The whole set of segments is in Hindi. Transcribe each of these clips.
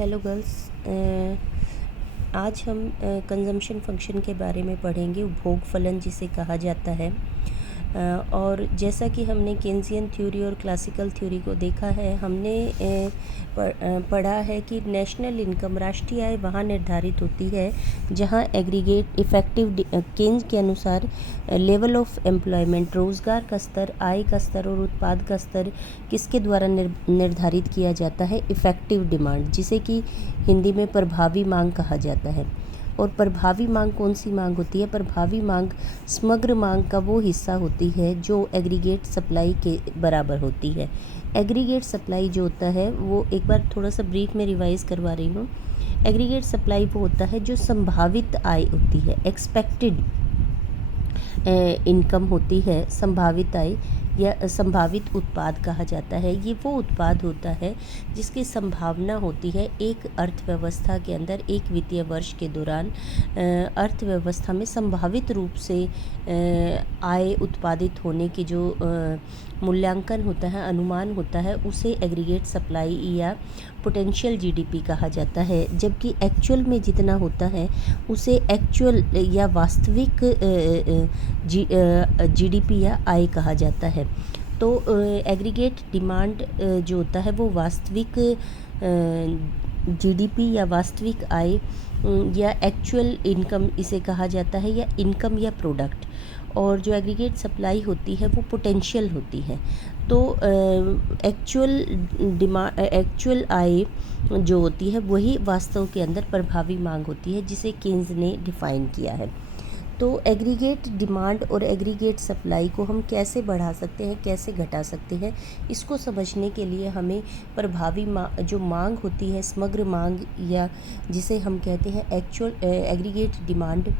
Hello girls. आज हम कंजम्पशन फंक्शन के बारे में पढ़ेंगे, उपभोग फलन जिसे कहा जाता है। और जैसा कि हमने केन्जियन थ्योरी और क्लासिकल थ्योरी को देखा है, हमने पढ़ा है कि नेशनल इनकम, राष्ट्रीय आय वहाँ निर्धारित होती है जहाँ एग्रीगेट इफ़ेक्टिव केन्ज के अनुसार लेवल ऑफ एम्प्लॉयमेंट, रोज़गार का स्तर, आय का स्तर और उत्पाद का स्तर किसके द्वारा निर्धारित किया जाता है? इफ़ेक्टिव डिमांड, जिसे कि हिंदी में प्रभावी मांग कहा जाता है। और प्रभावी मांग कौन सी मांग होती है? प्रभावी मांग समग्र मांग का वो हिस्सा होती है जो एग्रीगेट सप्लाई के बराबर होती है। एग्रीगेट सप्लाई जो होता है वो, एक बार थोड़ा सा ब्रीफ में रिवाइज़ करवा रही हूँ। एग्रीगेट सप्लाई वो होता है जो संभावित आय होती है, एक्सपेक्टेड इनकम होती है, संभावित आय या संभावित उत्पाद कहा जाता है। ये वो उत्पाद होता है जिसकी संभावना होती है एक अर्थव्यवस्था के अंदर, एक वित्तीय वर्ष के दौरान अर्थव्यवस्था में संभावित रूप से आय उत्पादित होने की जो मूल्यांकन होता है, अनुमान होता है, उसे एग्रीगेट सप्लाई या पोटेंशियल जीडीपी कहा जाता है। जबकि एक्चुअल में जितना होता है उसे एक्चुअल या वास्तविक जीडीपी या आय कहा जाता है। तो एग्रीगेट डिमांड जो होता है वो वास्तविक जीडीपी या वास्तविक आय या एक्चुअल इनकम इसे कहा जाता है, या इनकम या प्रोडक्ट। और जो एग्रीगेट सप्लाई होती है वो पोटेंशियल होती है। तो एक्चुअल आय जो होती है वही वास्तव के अंदर प्रभावी मांग होती है, जिसे केन्स ने डिफ़ाइन किया है। तो एग्रीगेट डिमांड और एग्रीगेट सप्लाई को हम कैसे बढ़ा सकते हैं, कैसे घटा सकते हैं, इसको समझने के लिए हमें प्रभावी जो मांग होती है, समग्र मांग, या जिसे हम कहते हैं एक्चुअल एग्रीगेट डिमांड,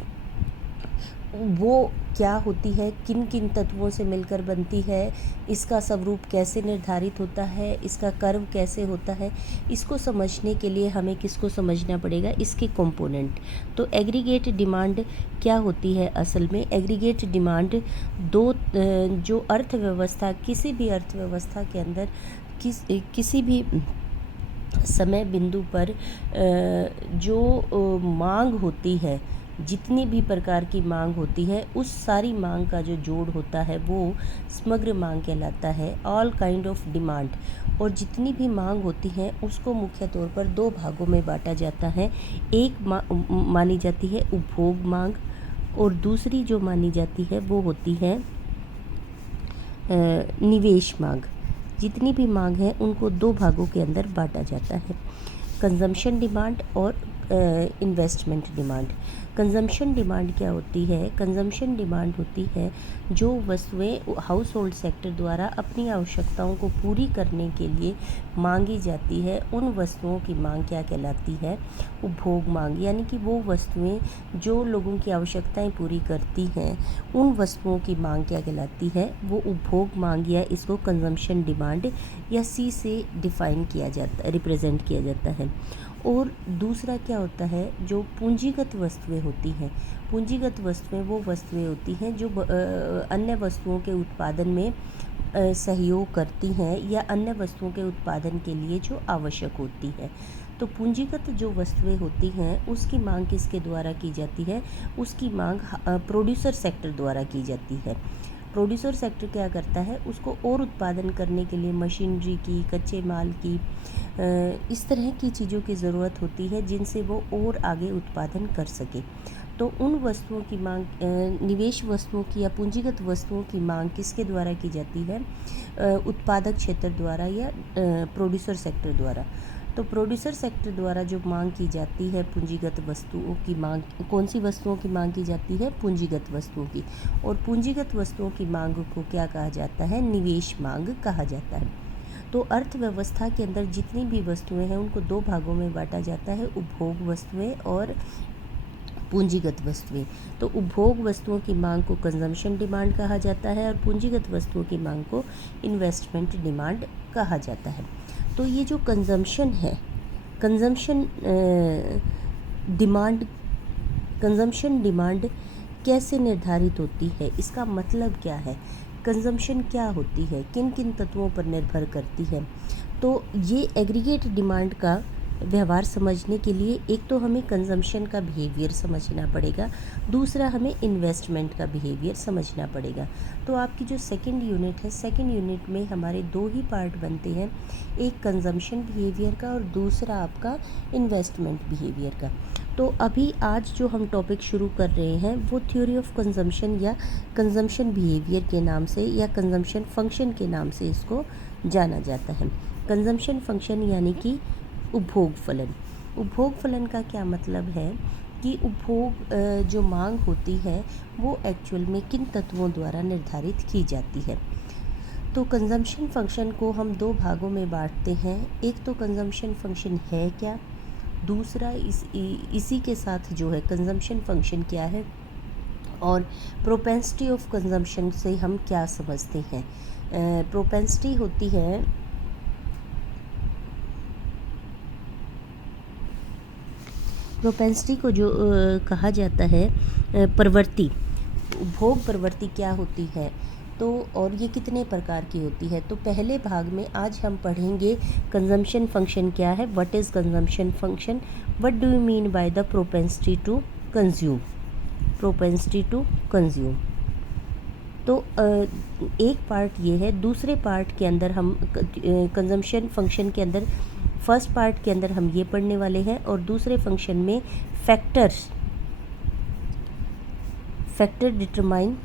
वो क्या होती है, किन किन तत्वों से मिलकर बनती है, इसका स्वरूप कैसे निर्धारित होता है, इसका कर्व कैसे होता है, इसको समझने के लिए हमें किसको समझना पड़ेगा? इसके कंपोनेंट। तो एग्रीगेट डिमांड क्या होती है? असल में एग्रीगेट डिमांड दो जो अर्थव्यवस्था, किसी भी अर्थव्यवस्था के अंदर किसी भी समय बिंदु पर जो मांग होती है, जितनी भी प्रकार की मांग होती है, उस सारी मांग का जो जोड़ होता है वो समग्र मांग कहलाता है, ऑल काइंड ऑफ डिमांड। और जितनी भी मांग होती है उसको मुख्य तौर पर दो भागों में बांटा जाता है। एक मानी जाती है उपभोग मांग, और दूसरी जो मानी जाती है वो होती है निवेश मांग। जितनी भी मांग है उनको दो भागों के अंदर बांटा जाता है, कंजम्पशन डिमांड और इन्वेस्टमेंट डिमांड। कंजम्पशन डिमांड क्या होती है? कंजम्पशन डिमांड होती है जो वस्तुएं हाउस होल्ड सेक्टर द्वारा अपनी आवश्यकताओं को पूरी करने के लिए मांगी जाती है, उन वस्तुओं की मांग क्या कहलाती है? उपभोग मांग। यानी कि वो वस्तुएं जो लोगों की आवश्यकताएं पूरी करती हैं, उन वस्तुओं की मांग क्या कहलाती है? वो उपभोग मांग, या इसको कंजम्पशन डिमांड या सी से डिफाइन किया जाता, रिप्रेजेंट किया जाता है। और दूसरा क्या होता है? जो पूंजीगत वस्तुएं होती हैं। पूंजीगत वस्तुएं वो वस्तुएं होती हैं जो अन्य वस्तुओं के उत्पादन में सहयोग करती हैं, या अन्य वस्तुओं के उत्पादन के लिए जो आवश्यक होती है। तो पूंजीगत जो वस्तुएं होती हैं उसकी मांग किसके द्वारा की जाती है? उसकी मांग प्रोड्यूसर सेक्टर द्वारा की जाती है। प्रोड्यूसर सेक्टर क्या करता है? उसको और उत्पादन करने के लिए मशीनरी की, कच्चे माल की, इस तरह की चीज़ों की ज़रूरत होती है जिनसे वो और आगे उत्पादन कर सके। तो उन वस्तुओं की मांग, निवेश वस्तुओं की या पूंजीगत वस्तुओं की मांग किसके द्वारा की जाती है? उत्पादक क्षेत्र द्वारा या प्रोड्यूसर सेक्टर द्वारा। तो प्रोड्यूसर सेक्टर द्वारा जो मांग की जाती है पूंजीगत वस्तुओं की मांग, कौन सी वस्तुओं की मांग की जाती है? पूंजीगत वस्तुओं की। और पूंजीगत वस्तुओं की मांग को क्या कहा जाता है? निवेश मांग कहा जाता है। तो अर्थव्यवस्था के अंदर जितनी भी वस्तुएं हैं उनको दो भागों में बांटा जाता है, उपभोग वस्तुएं और पूंजीगत वस्तुएं। तो उपभोग वस्तुओं की मांग को कंजम्पशन डिमांड कहा जाता है, और पूंजीगत वस्तुओं की मांग को इन्वेस्टमेंट डिमांड कहा जाता है। तो ये जो कंजम्पशन है, कंजम्पशन डिमांड कैसे निर्धारित होती है? इसका मतलब क्या है? कंजम्पशन क्या होती है? किन किन तत्वों पर निर्भर करती है? तो ये एग्रीगेट डिमांड का व्यवहार समझने के लिए एक तो हमें कंजम्पशन का बिहेवियर समझना पड़ेगा, दूसरा हमें इन्वेस्टमेंट का बिहेवियर समझना पड़ेगा। तो आपकी जो सेकंड यूनिट है, सेकंड यूनिट में हमारे दो ही पार्ट बनते हैं, एक कंजम्पशन बिहेवियर का और दूसरा आपका इन्वेस्टमेंट बिहेवियर का। तो अभी आज जो हम टॉपिक शुरू कर रहे हैं वो थ्योरी ऑफ कंजम्पशन या कंजम्पशन बिहेवियर के नाम से या कंजम्पशन फंक्शन के नाम से इसको जाना जाता है। कंजम्पशन फंक्शन यानी कि उपभोग फलन। उपभोग फलन का क्या मतलब है कि उपभोग जो मांग होती है वो एक्चुअल में किन तत्वों द्वारा निर्धारित की जाती है। तो कंजम्पशन फंक्शन को हम दो भागों में बांटते हैं। एक तो कंजम्पशन फंक्शन है क्या, दूसरा इसी के साथ जो है कंजम्पशन फंक्शन क्या है, और प्रोपेंसिटी ऑफ कंजम्पशन से हम क्या समझते हैं। प्रोपेंसिटी होती है प्रोपेंसिटी को जो कहा जाता है प्रवृत्ति, भोग प्रवृत्ति क्या होती है, तो और ये कितने प्रकार की होती है। तो पहले भाग में आज हम पढ़ेंगे कंजम्पशन फंक्शन क्या है, what is consumption function, what do you mean by the propensity to consume, propensity to consume. तो एक पार्ट ये है। दूसरे पार्ट के अंदर हम कंजम्पशन फंक्शन के अंदर फर्स्ट पार्ट के अंदर हम ये पढ़ने वाले हैं, और दूसरे फंक्शन में फैक्टर डिटरमाइन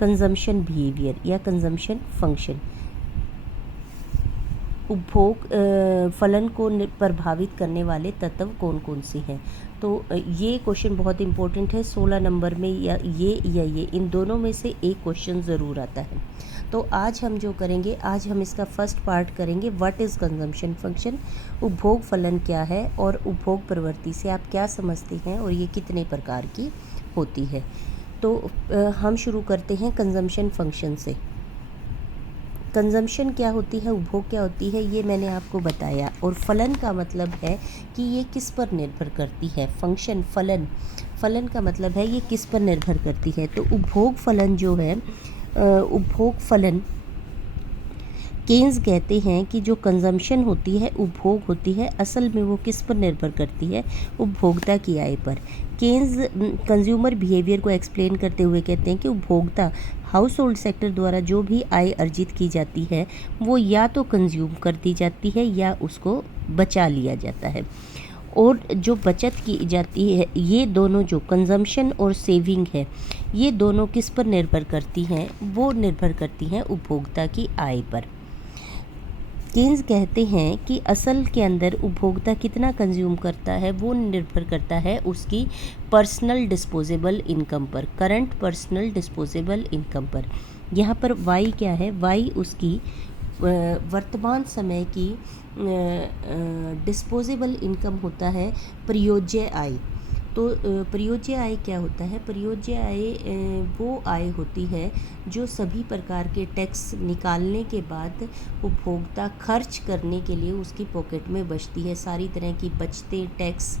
कंजम्पशन बिहेवियर या कंजम्पशन फंक्शन। उपभोग फलन को प्रभावित करने वाले तत्व कौन कौन से हैं। तो ये क्वेश्चन बहुत इंपॉर्टेंट है। 16 नंबर में या ये इन दोनों में से एक क्वेश्चन ज़रूर आता है। तो आज हम जो करेंगे, आज हम इसका फर्स्ट पार्ट करेंगे, व्हाट इज़ कंजम्पशन फंक्शन, उपभोग फलन क्या है और उपभोग प्रवृत्ति से आप क्या समझते हैं और ये कितने प्रकार की होती है। तो हम शुरू करते हैं कंजम्पशन फंक्शन से। कंजम्पशन क्या होती है, उपभोग क्या होती है, ये मैंने आपको बताया। और फलन का मतलब है कि ये किस पर निर्भर करती है। फंक्शन फलन का मतलब है ये किस पर निर्भर करती है। तो उपभोग फलन जो है, उपभोग फलन केन्स कहते हैं कि जो कंजम्पशन होती है, उपभोग होती है, असल में वो किस पर निर्भर करती है, उपभोक्ता की आय पर। केन्स कंज्यूमर बिहेवियर को एक्सप्लेन करते हुए कहते हैं कि उपभोक्ता हाउस होल्ड सेक्टर द्वारा जो भी आय अर्जित की जाती है वो या तो कंज्यूम कर दी जाती है या उसको बचा लिया जाता है। और जो बचत की जाती है, ये दोनों जो कंजम्पशन और सेविंग है, ये दोनों किस पर निर्भर करती हैं, वो निर्भर करती हैं उपभोक्ता की आय पर। केन्स कहते हैं कि असल के अंदर उपभोक्ता कितना कंज्यूम करता है वो निर्भर करता है उसकी पर्सनल डिस्पोजेबल इनकम पर, करंट पर्सनल डिस्पोजेबल इनकम पर। यहाँ पर वाई क्या है, वाई उसकी वर्तमान समय की डिस्पोजेबल इनकम होता है प्रयोज्य आय। तो प्रयोज्य आय क्या होता है, प्रयोज्य आय वो आय होती है जो सभी प्रकार के टैक्स निकालने के बाद उपभोक्ता खर्च करने के लिए उसकी पॉकेट में बचती है। सारी तरह की बचतें टैक्स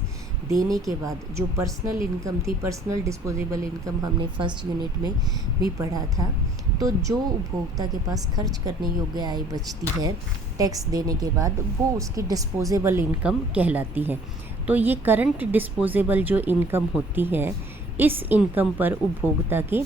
देने के बाद जो पर्सनल इनकम थी, पर्सनल डिस्पोजेबल इनकम हमने फर्स्ट यूनिट में भी पढ़ा था। तो जो उपभोक्ता के पास खर्च करने योग्य आय बचती है टैक्स देने के बाद, वो उसकी डिस्पोजेबल इनकम कहलाती है। तो ये करंट डिस्पोजेबल जो इनकम होती है, इस इनकम पर उपभोक्ता के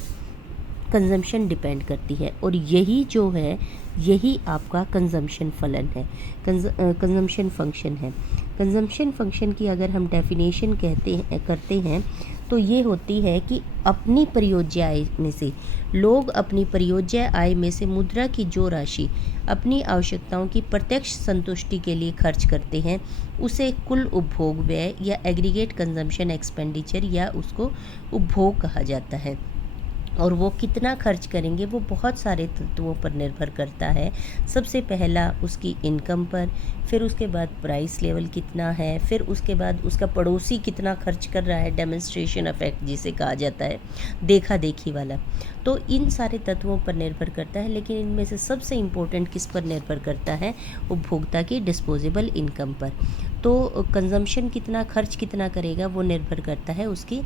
कंजम्पशन डिपेंड करती है, और यही जो है यही आपका कंजम्पशन फलन है, कंजम्पशन फंक्शन है। कंजम्पशन फंक्शन की अगर हम डेफिनेशन करते हैं तो ये होती है कि अपनी प्रयोज्य आय में से, लोग अपनी प्रयोज्य आय में से मुद्रा की जो राशि अपनी आवश्यकताओं की प्रत्यक्ष संतुष्टि के लिए खर्च करते हैं उसे कुल उपभोग व्यय या एग्रीगेट कंजम्पशन एक्सपेंडिचर या उसको उपभोग कहा जाता है। और वो कितना खर्च करेंगे वो बहुत सारे तत्वों पर निर्भर करता है। सबसे पहला उसकी इनकम पर, फिर उसके बाद प्राइस लेवल कितना है, फिर उसके बाद उसका पड़ोसी कितना खर्च कर रहा है, डेमोन्स्ट्रेशन इफेक्ट जिसे कहा जाता है, देखा देखी वाला। तो इन सारे तत्वों पर निर्भर करता है, लेकिन इनमें से सबसे इम्पोर्टेंट किस पर निर्भर करता है, उपभोक्ता की डिस्पोजेबल इनकम पर। तो कंजम्पशन कितना, खर्च कितना करेगा वो निर्भर करता है उसकी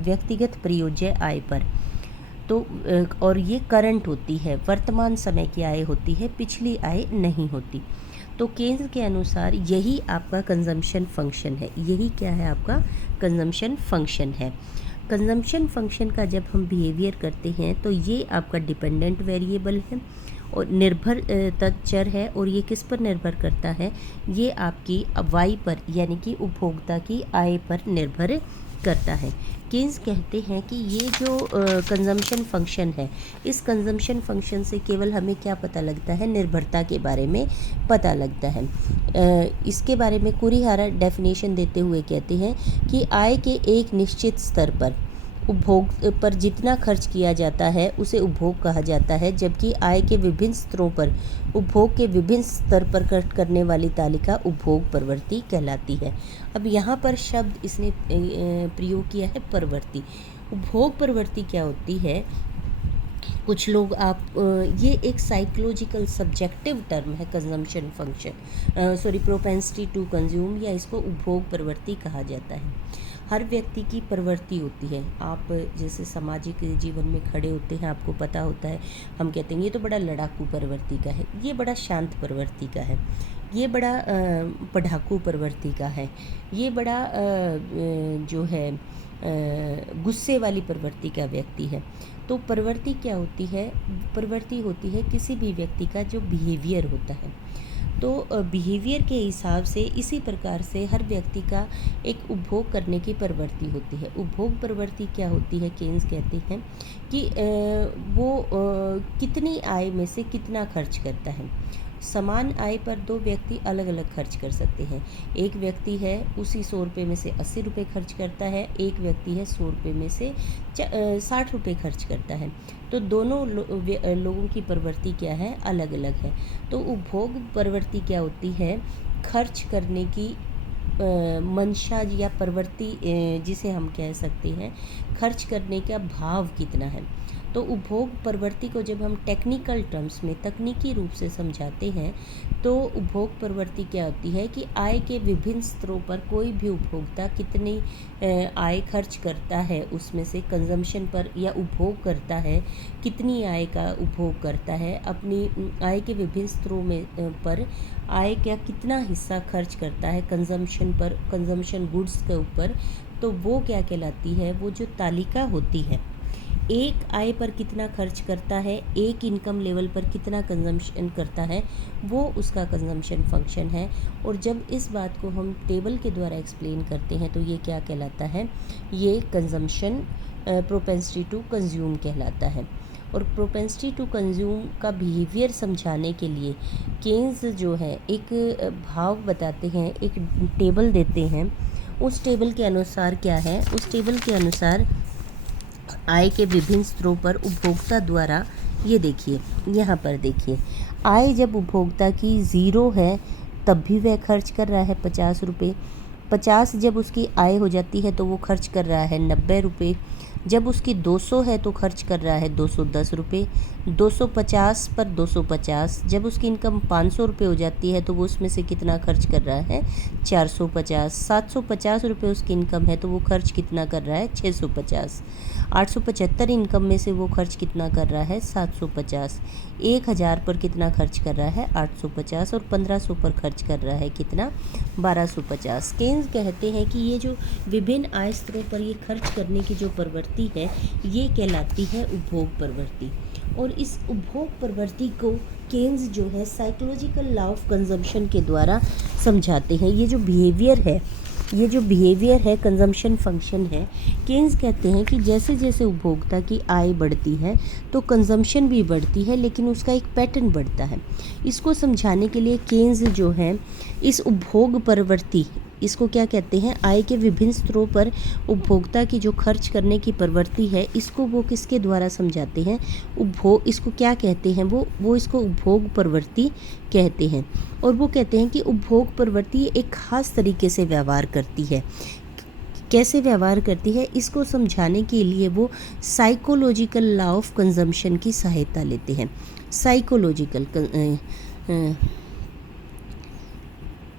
व्यक्तिगत प्रयोज्य आय पर। तो और ये करंट होती है, वर्तमान समय की आय होती है, पिछली आय नहीं होती। तो केन्स के अनुसार यही आपका कंजम्पशन फंक्शन है। यही क्या है? आपका कंजम्पशन फंक्शन है। कंजम्पशन फंक्शन का जब हम बिहेवियर करते हैं तो ये आपका डिपेंडेंट वेरिएबल है और निर्भर चर है। और ये किस पर निर्भर करता है? ये आपकी वाई पर, यानी कि उपभोक्ता की आय पर निर्भर करता है। केन्स कहते हैं कि ये जो कंजम्पशन फंक्शन है, इस कंजम्पशन फंक्शन से केवल हमें क्या पता लगता है? निर्भरता के बारे में पता लगता है। इसके बारे में कुरिहारा डेफिनेशन देते हुए कहते हैं कि आय के एक निश्चित स्तर पर उपभोग पर जितना खर्च किया जाता है उसे उपभोग कहा जाता है, जबकि आय के विभिन्न स्तरों पर उपभोग के विभिन्न स्तर पर खर्च करने वाली तालिका उपभोग प्रवृत्ति कहलाती है। अब यहाँ पर शब्द इसने प्रयोग किया है प्रवृत्ति। उपभोग प्रवृत्ति क्या होती है? कुछ लोग ये एक साइकोलॉजिकल सब्जेक्टिव टर्म है, consumption function propensity to consume, या इसको उपभोग प्रवृत्ति कहा जाता है। हर व्यक्ति की प्रवृत्ति होती है। आप जैसे सामाजिक जीवन में खड़े होते हैं, आपको पता होता है, हम कहते हैं ये तो बड़ा लड़ाकू प्रवृत्ति का है, ये बड़ा शांत प्रवृत्ति का है, ये बड़ा पढ़ाकू प्रवृत्ति का है, ये बड़ा जो है गुस्से वाली प्रवृत्ति का व्यक्ति है। तो प्रवृत्ति क्या होती है? प्रवृत्ति होती है किसी भी व्यक्ति का जो बिहेवियर होता है। तो बिहेवियर के हिसाब से इसी प्रकार से हर व्यक्ति का एक उपभोग करने की प्रवृत्ति होती है। उपभोग प्रवृत्ति क्या होती है? केन्स कहते हैं कि वो कितनी आय में से कितना खर्च करता है। समान आय पर दो व्यक्ति अलग अलग खर्च कर सकते हैं। एक व्यक्ति है उसी 100 रुपये में से 80 रुपये खर्च करता है, एक व्यक्ति है 100 रुपये में से 60 रुपये खर्च करता है। तो दोनों लोगों की प्रवृत्ति क्या है? अलग अलग है। तो उपभोग प्रवृत्ति क्या होती है? खर्च करने की मंशा या प्रवृत्ति, जिसे हम कह सकते हैं खर्च करने का भाव कितना है। तो उपभोग प्रवृत्ति को जब हम टेक्निकल टर्म्स में, तकनीकी रूप से समझाते हैं, तो उपभोग प्रवृत्ति क्या होती है कि आय के विभिन्न स्तरों पर कोई भी उपभोक्ता कितनी आय खर्च करता है, उसमें से कंजम्पशन पर या उपभोग करता है, कितनी आय का उपभोग करता है, अपनी आय के विभिन्न स्तरों में पर आय का कितना हिस्सा खर्च करता है कंजम्पशन पर, कंजम्पशन गुड्स के ऊपर। तो वो क्या कहलाती है? वो जो तालिका होती है, एक आय पर कितना खर्च करता है, एक इनकम लेवल पर कितना कंजम्पशन करता है, वो उसका कंजम्पशन फंक्शन है। और जब इस बात को हम टेबल के द्वारा एक्सप्लेन करते हैं तो ये क्या कहलाता है? ये कंजम्पशन प्रोपेंसिटी टू कंज्यूम कहलाता है। और प्रोपेंसिटी टू कंज्यूम का बिहेवियर समझाने के लिए केन्स जो है एक भाव बताते हैं, एक टेबल देते हैं। उस टेबल के अनुसार क्या है? उस टेबल के अनुसार आय के विभिन्न स्तरों पर उपभोक्ता द्वारा, ये देखिए यहाँ पर देखिए, आय जब उपभोक्ता की 0 है तब भी वह खर्च कर रहा है 50 रुपये। 50 जब उसकी आय हो जाती है तो वो खर्च कर रहा है 90 रुपये। जब उसकी 200 है तो खर्च कर रहा है 210 रुपये। 250 पर 250, जब उसकी इनकम 500 रुपये हो जाती है तो वो उसमें से कितना खर्च कर रहा है? 450। 750 रुपये उसकी इनकम है तो वो खर्च कितना कर रहा है? 650। 875 इनकम में से वो खर्च कितना कर रहा है? 750। 1000 पर कितना खर्च कर रहा है? 850। और 1500 पर खर्च कर रहा है कितना? 1250। केन्स कहते हैं कि ये जो विभिन्न आय स्तरों पर ये खर्च करने की जो प्रवृत्ति है, ये कहलाती है उपभोग प्रवृत्ति। और इस उपभोग प्रवृत्ति को केन्स जो है साइकोलॉजिकल लॉ ऑफ कंजम्पशन के द्वारा समझाते हैं। ये जो बिहेवियर है कंजम्पशन फंक्शन है। केन्स कहते हैं कि जैसे जैसे उपभोक्ता की आय बढ़ती है तो कंजम्पशन भी बढ़ती है, लेकिन उसका एक पैटर्न बढ़ता है। इसको समझाने के लिए केन्स जो है इस उपभोग प्रवृत्ति, इसको क्या कहते हैं? आय के विभिन्न स्तरों पर उपभोक्ता की जो खर्च करने की प्रवृत्ति है, इसको वो किसके द्वारा समझाते हैं? इसको क्या कहते हैं? वो इसको उपभोग प्रवृत्ति कहते हैं। और वो कहते हैं कि उपभोग प्रवृत्ति एक खास तरीके से व्यवहार करती है। कैसे व्यवहार करती है, इसको समझाने के लिए वो साइकोलॉजिकल लॉ ऑफ कंजम्पशन की सहायता लेते हैं। साइकोलॉजिकल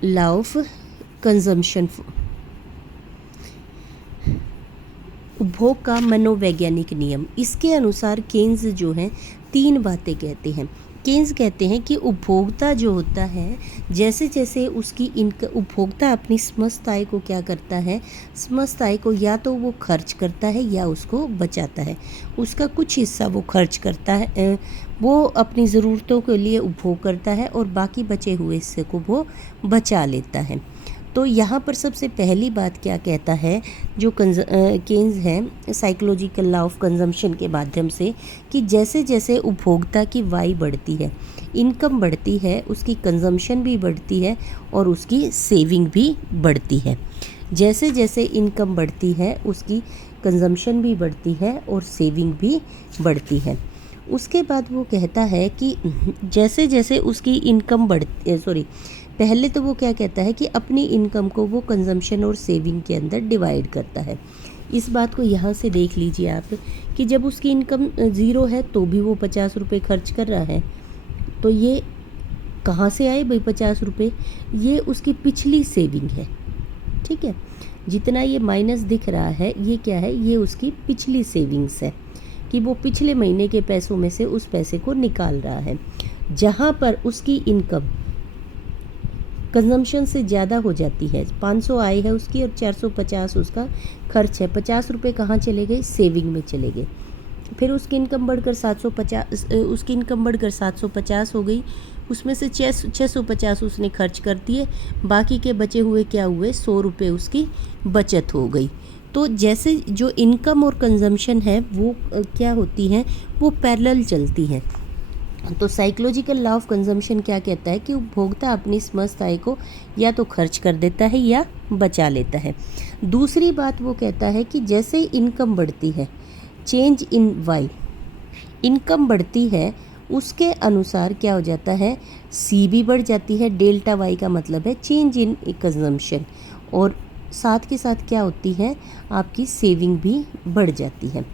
लॉ ऑफ कंजम्पशन उपभोग का मनोवैज्ञानिक नियम, इसके अनुसार केन्स जो हैं 3 बातें कहते हैं। केन्स कहते हैं कि उपभोक्ता जो होता है, जैसे जैसे उसकी उपभोक्ता अपनी समस्त आय को क्या करता है, समस्त आय को या तो वो खर्च करता है या उसको बचाता है। उसका कुछ हिस्सा वो खर्च करता है, वो अपनी ज़रूरतों के लिए उपभोग करता है और बाकी बचे हुए हिस्से को वो बचा लेता है। तो यहाँ पर सबसे पहली बात क्या कहता है जो केन्स है साइकोलॉजिकल लॉ ऑफ कंजम्पशन के माध्यम से, कि जैसे जैसे उपभोक्ता की वाई बढ़ती है, इनकम बढ़ती है, उसकी कंजम्पशन भी बढ़ती है और उसकी सेविंग भी बढ़ती है। जैसे जैसे इनकम बढ़ती है उसकी कंजम्पशन भी बढ़ती है और सेविंग भी बढ़ती है। उसके बाद वो कहता है कि जैसे जैसे उसकी इनकम पहले तो वो क्या कहता है कि अपनी इनकम को वो कंजम्पशन और सेविंग के अंदर डिवाइड करता है। इस बात को यहाँ से देख लीजिए आप कि जब उसकी इनकम 0 है तो भी वो 50 रुपये खर्च कर रहा है। तो ये कहाँ से आए भाई 50 रुपये? ये उसकी पिछली सेविंग है, ठीक है। जितना ये माइनस दिख रहा है ये क्या है, ये उसकी पिछली सेविंग्स है कि वो पिछले महीने के पैसों में से उस पैसे को निकाल रहा है। जहाँ पर उसकी इनकम कंजम्पशन से ज़्यादा हो जाती है, 500 आय है उसकी और 450 उसका खर्च है, 50 रुपये कहाँ चले गए, सेविंग में चले गए। फिर उसकी इनकम बढ़कर 750 हो गई, उसमें से 650 उसने खर्च कर दिए, बाकी के बचे हुए क्या हुए, 100 रुपये उसकी बचत हो गई। तो जैसे जो इनकम और कंजम्पशन है वो क्या होती हैं, वो पैरेलल चलती हैं। तो साइकोलॉजिकल लॉ ऑफ कंजम्पशन क्या कहता है कि उपभोक्ता अपनी समस्त आय को या तो खर्च कर देता है या बचा लेता है। दूसरी बात वो कहता है कि जैसे इनकम बढ़ती है, चेंज इन वाई, इनकम बढ़ती है उसके अनुसार क्या हो जाता है, सी भी बढ़ जाती है। डेल्टा वाई का मतलब है चेंज इन कंजम्पशन, और साथ के साथ क्या होती है, आपकी सेविंग भी बढ़ जाती है।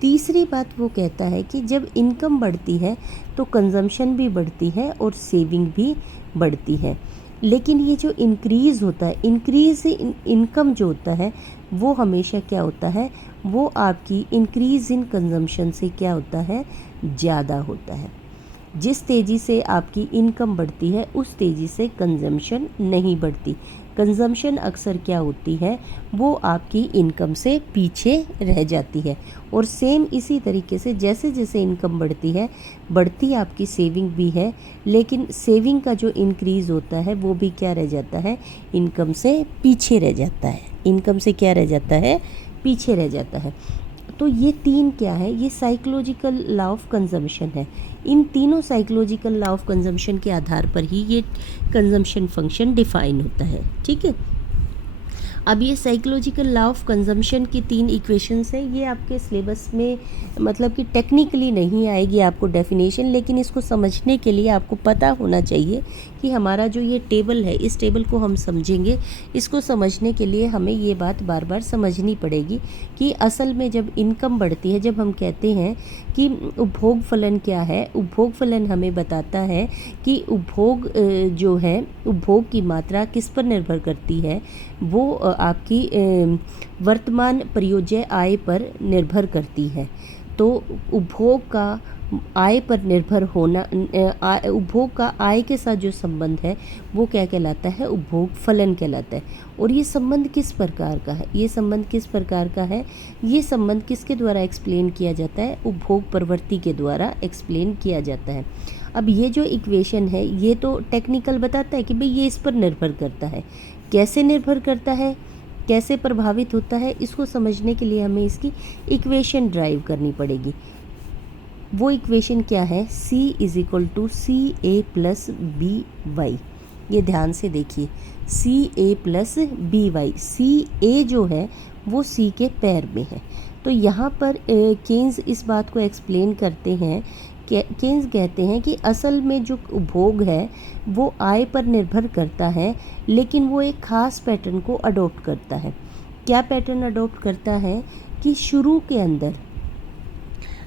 तीसरी बात वो कहता है कि जब इनकम बढ़ती है तो कंजम्पशन भी बढ़ती है और सेविंग भी बढ़ती है। लेकिन ये जो इंक्रीज़ होता है, इंक्रीज़ इनकम जो होता है वो हमेशा क्या होता है, वो आपकी इंक्रीज़ इन कंजम्पशन से क्या होता है, ज़्यादा होता है। जिस तेज़ी से आपकी इनकम बढ़ती है उस तेज़ी से कंजम्पशन नहीं बढ़ती। कंजम्पशन अक्सर क्या होती है, वो आपकी इनकम से पीछे रह जाती है। और सेम इसी तरीके से जैसे जैसे इनकम बढ़ती है, बढ़ती आपकी सेविंग भी है, लेकिन सेविंग का जो इंक्रीज़ होता है वो भी क्या रह जाता है, इनकम से पीछे रह जाता है। इनकम से क्या रह जाता है, पीछे रह जाता है। तो ये 3 क्या है, ये साइकोलॉजिकल लॉ ऑफ कंजम्पशन है। इन तीनों साइकोलॉजिकल लॉ ऑफ कंजम्पशन के आधार पर ही ये कंजम्पशन फंक्शन डिफाइन होता है, ठीक है। अब ये साइकोलॉजिकल लॉ ऑफ कंजम्पशन की 3 इक्वेशंस हैं। ये आपके सिलेबस में मतलब कि टेक्निकली नहीं आएगी आपको डेफिनेशन, लेकिन इसको समझने के लिए आपको पता होना चाहिए कि हमारा जो ये टेबल है, इस टेबल को हम समझेंगे। इसको समझने के लिए हमें ये बात बार बार समझनी पड़ेगी कि असल में जब इनकम बढ़ती है, जब हम कहते हैं कि उपभोग फलन क्या है, उपभोग फलन हमें बताता है कि उपभोग जो है, उपभोग की मात्रा किस पर निर्भर करती है, वो आपकी वर्तमान परियोज्य आय पर निर्भर करती है। तो उपभोग का आय पर निर्भर होना, उपभोग का आय के साथ जो संबंध है वो क्या कहलाता है, उपभोग फलन कहलाता है। और ये संबंध किस प्रकार का है, ये संबंध किस प्रकार का है, ये संबंध किसके द्वारा एक्सप्लेन किया जाता है, उपभोग प्रवृत्ति के द्वारा एक्सप्लेन किया जाता है। अब ये जो इक्वेशन है ये तो टेक्निकल बताता है कि भाई ये इस पर निर्भर करता है, कैसे निर्भर करता है, कैसे प्रभावित होता है, इसको समझने के लिए हमें इसकी इक्वेशन ड्राइव करनी पड़ेगी। वो इक्वेशन क्या है, C = CA + BY। ये ध्यान से देखिए, CA + BY, CA जो है वो C के पैर में है। तो यहाँ पर केन्स इस बात को एक्सप्लेन करते हैं। केन्स कहते हैं कि असल में जो उपभोग है वो आय पर निर्भर करता है, लेकिन वो एक ख़ास पैटर्न को अडॉप्ट करता है। क्या पैटर्न अडॉप्ट करता है कि शुरू के अंदर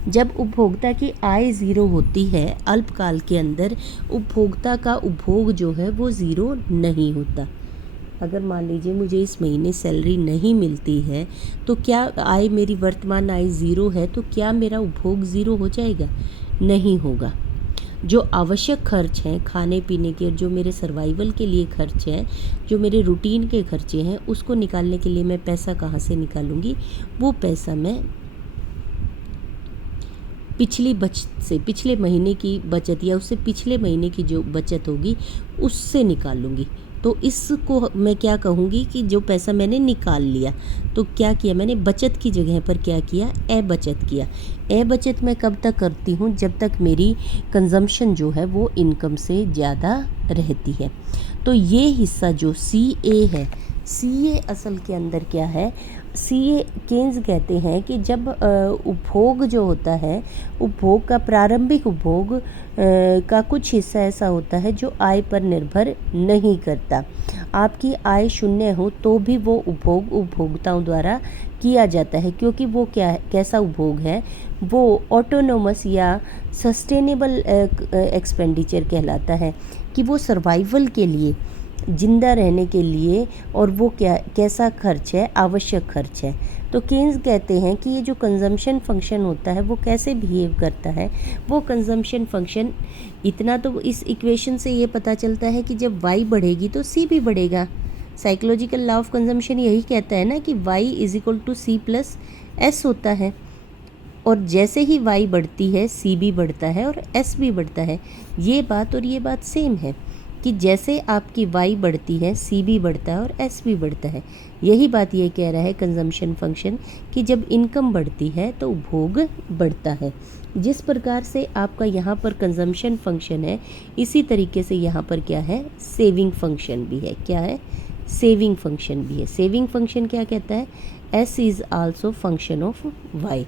जब उपभोक्ता की आय 0 होती है, अल्पकाल के अंदर उपभोक्ता का उपभोग जो है वो 0 नहीं होता। अगर मान लीजिए मुझे इस महीने सैलरी नहीं मिलती है तो क्या आय, मेरी वर्तमान आय ज़ीरो है, तो क्या मेरा उपभोग ज़ीरो हो जाएगा? नहीं होगा। जो आवश्यक खर्च हैं खाने पीने के, जो मेरे सर्वाइवल के लिए खर्च हैं, जो मेरे रूटीन के खर्चे हैं, उसको निकालने के लिए मैं पैसा कहाँ से निकालूंगी? वो पैसा मैं पिछली बचत से, पिछले महीने की बचत या उससे पिछले महीने की जो बचत होगी उससे निकालूंगी। तो इसको मैं क्या कहूँगी कि जो पैसा मैंने निकाल लिया, तो क्या किया मैंने? बचत की जगह पर क्या किया? ए बचत किया। ए बचत मैं कब तक करती हूँ? जब तक मेरी कंजम्पशन जो है वो इनकम से ज़्यादा रहती है। तो ये हिस्सा जो CA है, CA असल के अंदर क्या है? CA केन्स कहते हैं कि जब उपभोग जो होता है, उपभोग का प्रारंभिक उपभोग का कुछ हिस्सा ऐसा होता है जो आय पर निर्भर नहीं करता। आपकी आय शून्य हो तो भी वो उपभोग उपभोक्ताओं द्वारा किया जाता है, क्योंकि वो क्या है, कैसा उपभोग है? वो ऑटोनोमस या सस्टेनेबल एक्सपेंडिचर कहलाता है, कि वो सर्वाइवल के लिए, जिंदा रहने के लिए, और वो क्या, कैसा खर्च है? आवश्यक खर्च है। तो केन्स कहते हैं कि ये जो कंजम्पशन फंक्शन होता है वो कैसे बिहेव करता है? वो कंजम्पशन फंक्शन, इतना तो इस इक्वेशन से ये पता चलता है कि जब y बढ़ेगी तो c भी बढ़ेगा। साइकोलॉजिकल लॉ ऑफ कंजम्पशन यही कहता है ना कि y = c+s होता है, और जैसे ही y बढ़ती है c भी बढ़ता है और s भी बढ़ता है। ये बात और ये बात सेम है कि जैसे आपकी y बढ़ती है c भी बढ़ता है और s भी बढ़ता है। यही बात ये कह रहा है कंजम्पशन फंक्शन, कि जब इनकम बढ़ती है तो उपभोग बढ़ता है। जिस प्रकार से आपका यहाँ पर कंजम्पशन फंक्शन है, इसी तरीके से यहाँ पर क्या है? सेविंग फंक्शन भी है। क्या है? सेविंग फंक्शन भी है। सेविंग फंक्शन क्या कहता है? s is also function of y।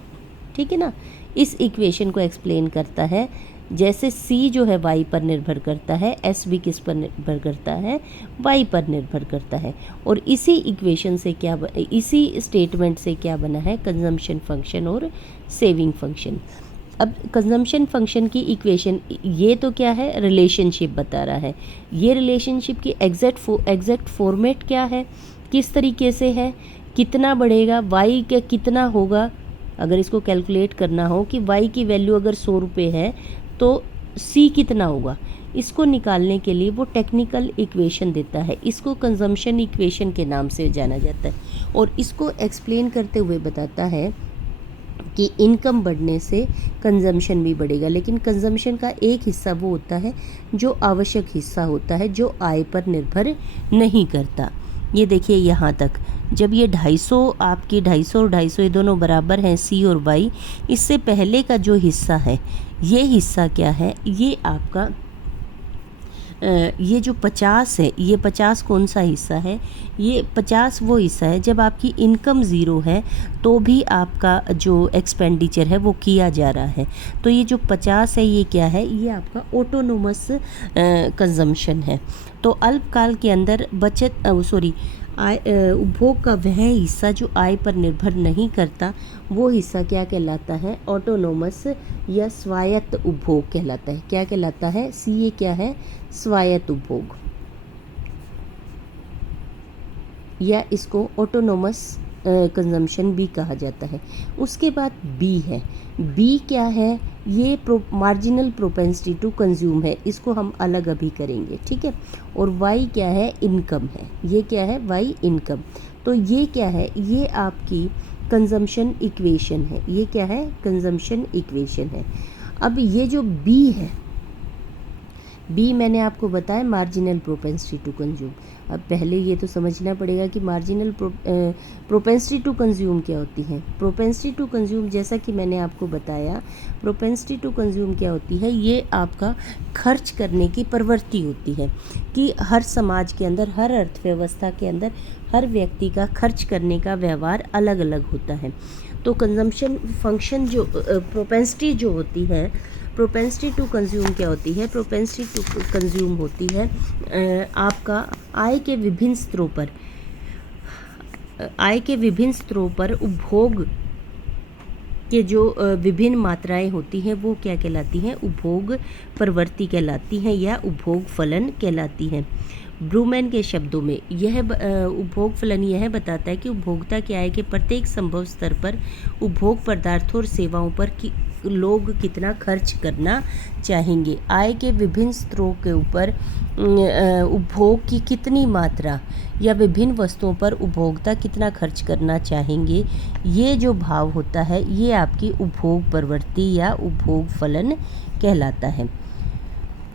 ठीक है ना? इस इक्वेशन को एक्सप्लेन करता है। जैसे c जो है y पर निर्भर करता है, s भी किस पर निर्भर करता है? y पर निर्भर करता है। और इसी इक्वेशन से क्या इसी स्टेटमेंट से क्या बना है? कंजम्पशन फंक्शन और सेविंग फंक्शन। अब कंजम्पशन फंक्शन की इक्वेशन, ये तो क्या है? रिलेशनशिप बता रहा है। ये रिलेशनशिप की एग्जैक्ट फॉर्मेट क्या है? किस तरीके से है? कितना बढ़ेगा? y का कितना होगा? अगर इसको कैलकुलेट करना हो कि y की वैल्यू अगर 100 रुपये है तो c कितना होगा, इसको निकालने के लिए वो टेक्निकल इक्वेशन देता है। इसको कंजम्पशन इक्वेशन के नाम से जाना जाता है, और इसको एक्सप्लेन करते हुए बताता है कि इनकम बढ़ने से कंजम्पशन भी बढ़ेगा, लेकिन कंजम्पशन का एक हिस्सा वो होता है जो आवश्यक हिस्सा होता है, जो आय पर निर्भर नहीं करता। ये देखिए यहाँ तक, जब ये 250 आपकी 250 और 250 ये दोनों बराबर हैं c और y, इससे पहले का जो हिस्सा है, ये हिस्सा क्या है? ये आपका ये जो 50 है, ये 50 कौन सा हिस्सा है? ये 50 वो हिस्सा है जब आपकी इनकम ज़ीरो है तो भी आपका जो एक्सपेंडिचर है वो किया जा रहा है। तो ये जो 50 है ये क्या है? ये आपका ऑटोनोमस कंजम्पशन है। तो अल्पकाल के अंदर बचत उपभोग का वह हिस्सा जो आय पर निर्भर नहीं करता, वो हिस्सा क्या कहलाता है? ऑटोनोमस या स्वायत्त उपभोग कहलाता है। क्या कहलाता है? CA क्या है? स्वायत्त उपभोग, या इसको ऑटोनोमस कंजम्पशन भी कहा जाता है। उसके बाद B है। B क्या है? ये मार्जिनल प्रोपेंसिटी टू कंज्यूम है, इसको हम अलग अभी करेंगे, ठीक है। और Y क्या है? इनकम है। ये क्या है? Y income. तो ये क्या है? ये आपकी कंजम्पशन इक्वेशन है। ये क्या है? कंजम्पशन इक्वेशन है। अब ये जो B है, B मैंने आपको बताया मार्जिनल प्रोपेंसिटी टू कंज्यूम। अब पहले ये तो समझना पड़ेगा कि मार्जिनल प्रोपेंसिटी टू कंज्यूम क्या होती है। प्रोपेंसिटी टू कंज्यूम, जैसा कि मैंने आपको बताया, प्रोपेंसिटी टू कंज्यूम क्या होती है? ये आपका खर्च करने की प्रवृत्ति होती है, कि हर समाज के अंदर, हर अर्थव्यवस्था के अंदर हर व्यक्ति का खर्च करने का व्यवहार अलग अलग होता है। तो कंजम्पशन फंक्शन जो प्रोपेंसिटी जो होती है, प्रोपेंसिटी टू कंज्यूम क्या होती है? प्रोपेंसिटी टू कंज्यूम होती है आपका आय के विभिन्न स्तरों पर उपभोग के जो विभिन्न मात्राएं होती हैं वो क्या कहलाती हैं? उपभोग प्रवृत्ति कहलाती हैं या उपभोग फलन कहलाती हैं। ब्रूमैन के शब्दों में यह उपभोग फलन यह बताता है कि उपभोक्ता की आय के प्रत्येक संभव स्तर पर उपभोग पदार्थों और सेवाओं पर लोग कितना खर्च करना चाहेंगे। आय के विभिन्न स्रोतों के ऊपर उपभोग की कितनी मात्रा या विभिन्न वस्तुओं पर उपभोक्ता कितना खर्च करना चाहेंगे, ये जो भाव होता है ये आपकी उपभोग प्रवृत्ति या उपभोग फलन कहलाता है।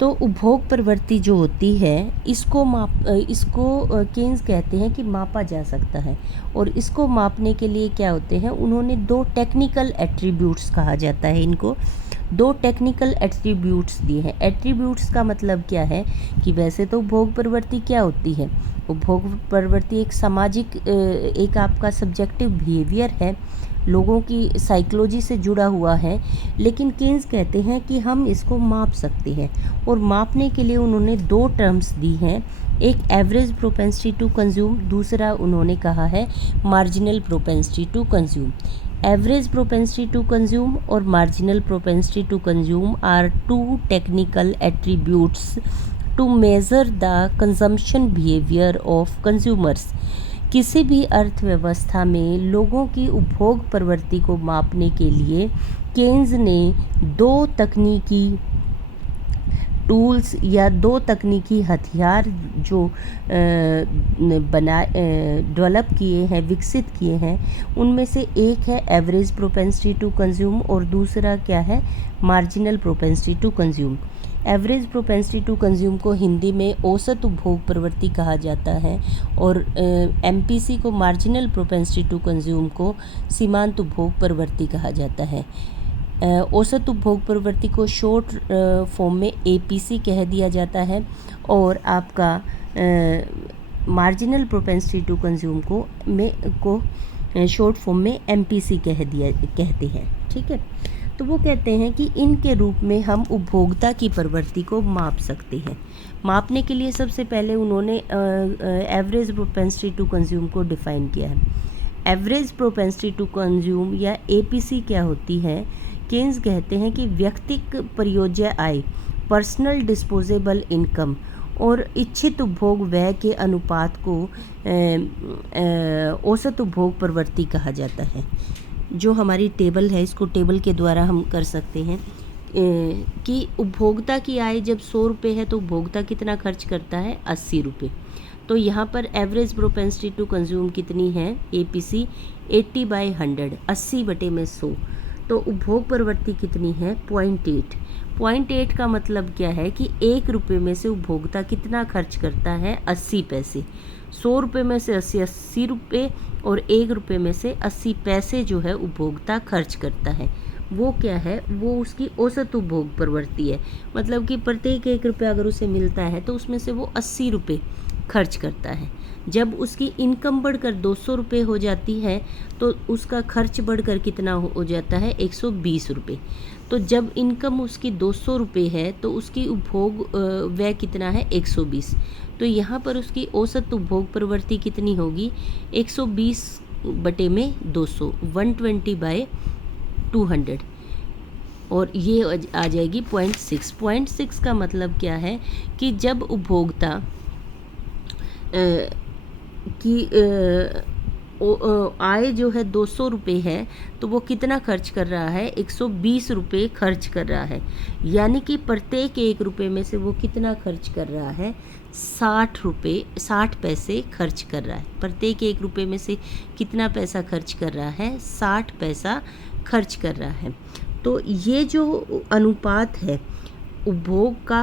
तो उपभोग प्रवृत्ति जो होती है इसको केन्स कहते हैं कि मापा जा सकता है, और इसको मापने के लिए क्या होते हैं, उन्होंने दो टेक्निकल एट्रीब्यूट्स कहा जाता है, इनको दो टेक्निकल एट्रीब्यूट्स दिए हैं। एट्रीब्यूट्स का मतलब क्या है कि वैसे तो उपभोग प्रवृत्ति क्या होती है, उपभोग प्रवृत्ति एक सामाजिक एक आपका सब्जेक्टिव बिहेवियर है, लोगों की साइकोलॉजी से जुड़ा हुआ है, लेकिन केन्स कहते हैं कि हम इसको माप सकते हैं, और मापने के लिए उन्होंने दो टर्म्स दी हैं, एक एवरेज प्रोपेंसिटी टू कंज्यूम, दूसरा उन्होंने कहा है marginal propensity to consume. Average propensity to consume और marginal propensity to consume are two technical attributes to measure the consumption behaviour of consumers. किसी भी अर्थव्यवस्था में लोगों की उपभोग प्रवृत्ति को मापने के लिए केन्स ने दो तकनीकी टूल्स या दो तकनीकी हथियार जो डेवलप किए हैं, विकसित किए हैं, उनमें से एक है एवरेज प्रोपेंसिटी टू कंज्यूम और दूसरा क्या है, marginal propensity to consume. Average propensity to consume को हिंदी में औसत उपभोग प्रवृत्ति कहा जाता है, और एमपीसी को मार्जिनल प्रोपेंसिटी टू कंज्यूम को सीमांत उपभोग प्रवृत्ति कहा जाता है। औसत उपभोग प्रवृत्ति को शॉर्ट फॉर्म में एपीसी कह दिया जाता है, और आपका मार्जिनल प्रोपेंसिटी टू कंज्यूम को शॉर्ट फॉर्म में एमपीसी कहते हैं। ठीक है, तो वो कहते हैं कि इनके रूप में हम उपभोक्ता की प्रवृत्ति को माप सकते हैं। मापने के लिए सबसे पहले उन्होंने एवरेज प्रोपेंसिटी टू कंज्यूम को डिफ़ाइन किया है। एवरेज प्रोपेंसिटी टू कंज्यूम या एपीसी क्या होती है, केन्स कहते हैं कि व्यक्तिक प्रयोज्य आय, पर्सनल डिस्पोजेबल इनकम और इच्छित उपभोग व्यय के अनुपात को औसत उपभोग प्रवृत्ति कहा जाता है। जो हमारी टेबल है, इसको टेबल के द्वारा हम कर सकते हैं कि उपभोक्ता की आय जब 100 रुपये है तो उपभोक्ता कितना खर्च करता है, 80 रुपये। तो यहाँ पर एवरेज प्रोपेंसिटी टू कंज्यूम कितनी है, एपीसी 80/100, 80/100। तो उपभोग प्रवृत्ति कितनी है, 0.8। 0.8 का मतलब क्या है कि 1 रुपये में से उपभोक्ता कितना खर्च करता है, 80 पैसे। 100 रुपये में से 80 रुपये और 1 रुपये में से 80 पैसे जो है उपभोक्ता खर्च करता है, वो क्या है, वो उसकी औसत उपभोग प्रवृत्ति है। मतलब कि प्रत्येक 1 रुपया अगर उसे मिलता है तो उसमें से वो 80 रुपये खर्च करता है। जब उसकी इनकम बढ़कर 200 रुपये हो जाती है तो उसका खर्च बढ़कर कितना हो जाता है, 120 रुपये। तो जब इनकम उसकी 200 रुपये है तो उसकी उपभोग व्यय कितना है, 120। तो यहाँ पर उसकी औसत उपभोग प्रवृत्ति कितनी होगी, 120/200, 120/200, और ये आ जाएगी 0.6। 0.6 का मतलब क्या है कि जब उपभोक्ता की आय जो है 200 रुपये है तो वो कितना खर्च कर रहा है, 120 रुपये खर्च कर रहा है। यानी कि प्रत्येक 1 रुपये में से वो कितना खर्च कर रहा है, 60 पैसे खर्च कर रहा है। प्रत्येक 1 रुपये में से कितना पैसा खर्च कर रहा है, 60 पैसा खर्च कर रहा है। तो ये जो अनुपात है उपभोग का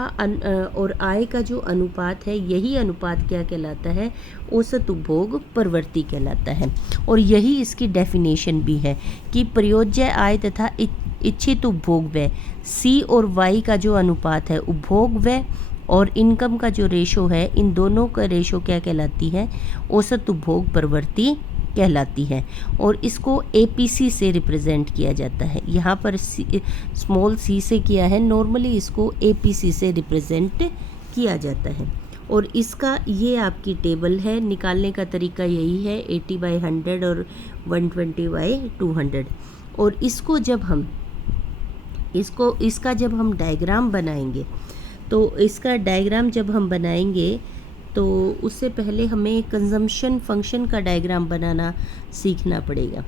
और आय का जो अनुपात है, यही अनुपात क्या कहलाता है, औसत उपभोग प्रवृत्ति कहलाता है। और यही इसकी डेफिनेशन भी है कि प्रयोज्य आय तथा इच्छित उपभोग व्यय, सी और वाई का जो अनुपात है, उपभोग व्यय और इनकम का जो रेशो है, इन दोनों का रेशो क्या कहलाती है, औसत उपभोग प्रवृत्ति कहलाती है। और इसको एपीसी से रिप्रेजेंट किया जाता है। यहाँ पर स्मॉल सी से किया है, नॉर्मली इसको एपीसी से रिप्रेजेंट किया जाता है। और इसका ये आपकी टेबल है, निकालने का तरीका यही है, 80/100 और 120/200। और इसको जब हम इसका जब हम डायग्राम बनाएंगे, तो इसका डायग्राम जब हम बनाएंगे तो उससे पहले हमें कंजम्पशन फंक्शन का डायग्राम बनाना सीखना पड़ेगा।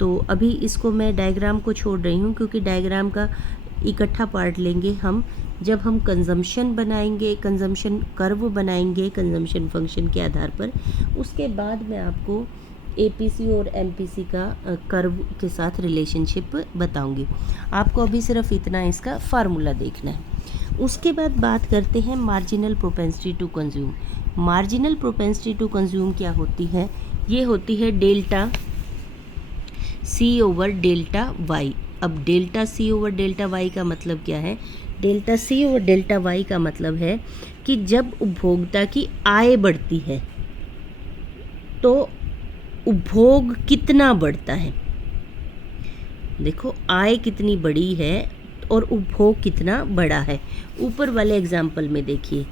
तो अभी इसको मैं डायग्राम को छोड़ रही हूँ, क्योंकि डायग्राम का इकट्ठा पार्ट लेंगे हम जब हम कंजम्पशन बनाएंगे, कंजम्पशन कर्व बनाएंगे कंजम्पशन फंक्शन के आधार पर। उसके बाद मैं आपको एपीसी और एमपीसी का कर्व के साथ रिलेशनशिप बताऊंगी। आपको अभी सिर्फ इतना इसका फार्मूला देखना है। उसके बाद बात करते हैं marginal propensity to consume. Marginal propensity to consume क्या होती है? ये होती है delta C over delta Y. अब delta C over delta Y का मतलब क्या है? Delta C over delta Y का मतलब है कि जब उपभोक्ता की आय बढ़ती है तो उपभोग कितना बढ़ता है। देखो, आय कितनी बड़ी है और उपभोग कितना बड़ा है। ऊपर वाले एग्जाम्पल में देखिए,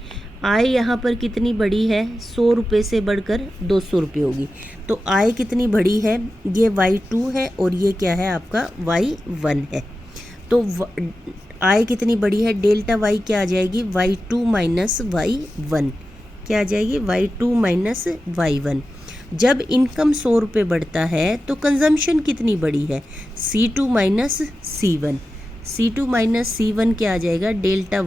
आय यहाँ पर कितनी बड़ी है? 100 रुपये से बढ़कर 200 रुपये होगी। तो आय कितनी बड़ी है? ये y2 है और ये क्या है आपका y1 है। तो आय कितनी बड़ी है? डेल्टा y क्या आ जाएगी? y2 माइनस y1 क्या आ जाएगी? y2 minus y1। जब इनकम 100 रुपये बढ़ता है तो कंजम्पशन कितनी बड़ी है? C2 minus C1। C2 minus C1 क्या आ जाएगा? Delta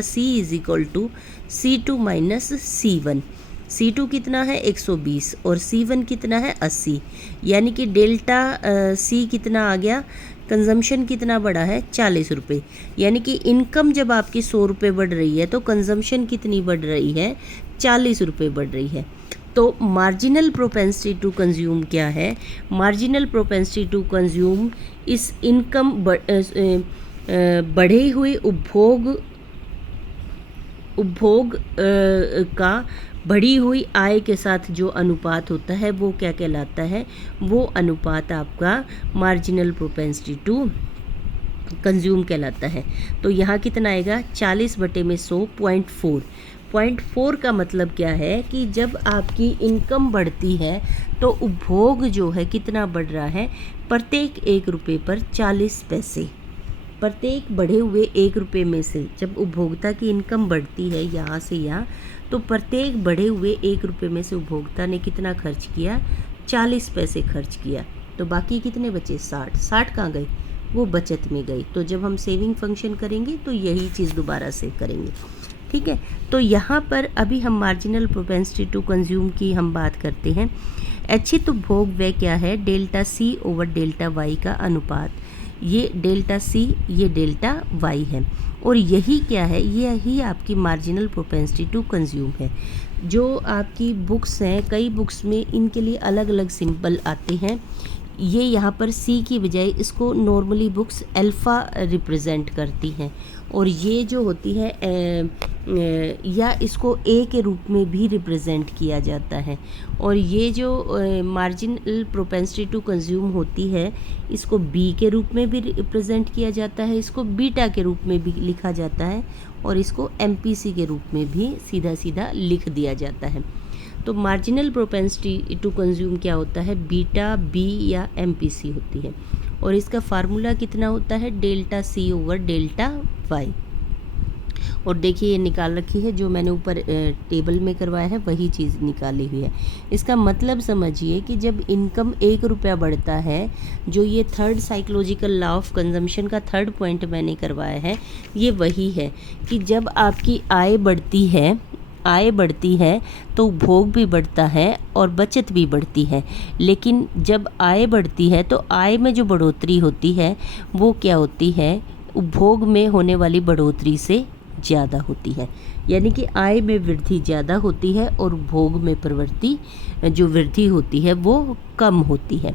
C is equal to C2 minus C1। C2 कितना है? 120 और C1 कितना है? 80। यानी कि डेल्टा C कितना आ गया? कंजम्पशन कितना बढ़ा है? 40 रुपये। यानी कि इनकम जब आपकी 100 रुपये बढ़ रही है तो कंजम्पशन कितनी बढ़ रही है? 40 रुपये बढ़ रही है। तो मार्जिनल प्रोपेंसिटी टू कंज्यूम क्या है? मार्जिनल प्रोपेंसिटी टू कंज्यूम इस इनकम बढ़े हुए उपभोग का बढ़ी हुई आय के साथ जो अनुपात होता है वो क्या कहलाता है? वो अनुपात आपका मार्जिनल प्रोपेंसिटी टू कंज्यूम कहलाता है। तो यहाँ कितना आएगा? 40/100 0.4 का मतलब क्या है कि जब आपकी इनकम बढ़ती है तो उपभोग जो है कितना बढ़ रहा है? प्रत्येक 1 रुपये पर 40 पैसे। प्रत्येक बढ़े हुए 1 रुपये में से जब उपभोक्ता की इनकम बढ़ती है यहाँ से यहाँ, तो प्रत्येक बढ़े हुए 1 रुपये में से उपभोक्ता ने कितना खर्च किया? 40 पैसे खर्च किया। तो बाकी कितने बचे? 60 कहाँ गई? वो बचत में गई। तो जब हम सेविंग फंक्शन करेंगे तो यही चीज़ दोबारा से करेंगे। ठीक है, तो यहाँ पर अभी हम मार्जिनल प्रोपेंसिटी टू कंज्यूम की हम बात करते हैं। इच्छित उपभोग व्यय क्या है? Delta C over delta Y का अनुपात। ये डेल्टा सी, ये डेल्टा वाई है और यही क्या है? यही आपकी मार्जिनल प्रोपेंसिटी टू कंज्यूम है। जो आपकी बुक्स हैं, कई बुक्स में इनके लिए अलग अलग सिंबल आते हैं। ये यहाँ पर सी की बजाय इसको नॉर्मली बुक्स अल्फ़ा रिप्रेजेंट करती हैं और ये जो होती है या इसको ए के रूप में भी रिप्रेजेंट किया जाता है। और ये जो मार्जिनल प्रोपेंसिटी टू कंज्यूम होती है इसको बी के रूप में भी रिप्रेजेंट किया जाता है, इसको बीटा के रूप में भी लिखा जाता है और इसको एमपीसी के रूप में भी सीधा सीधा लिख दिया जाता है। तो मार्जिनल प्रोपेंसिटी टू कंज्यूम क्या होता है? बीटा, बी या एमपीसी होती है और इसका फार्मूला कितना होता है? Delta C over delta Y. और देखिए ये निकाल रखी है, जो मैंने ऊपर टेबल में करवाया है वही चीज़ निकाली हुई है। इसका मतलब समझिए कि जब इनकम 1 रुपया बढ़ता है, जो ये third psychological law of consumption का थर्ड पॉइंट मैंने करवाया है, ये वही है कि जब आपकी आय बढ़ती है तो उपभोग भी बढ़ता है और बचत भी बढ़ती है। लेकिन जब आय बढ़ती है तो आय में जो बढ़ोतरी होती है वो क्या होती है? उपभोग में होने वाली बढ़ोतरी से ज़्यादा होती है। यानी कि आय में वृद्धि ज़्यादा होती है और उपभोग में प्रवृत्ति जो वृद्धि होती है वो कम होती है।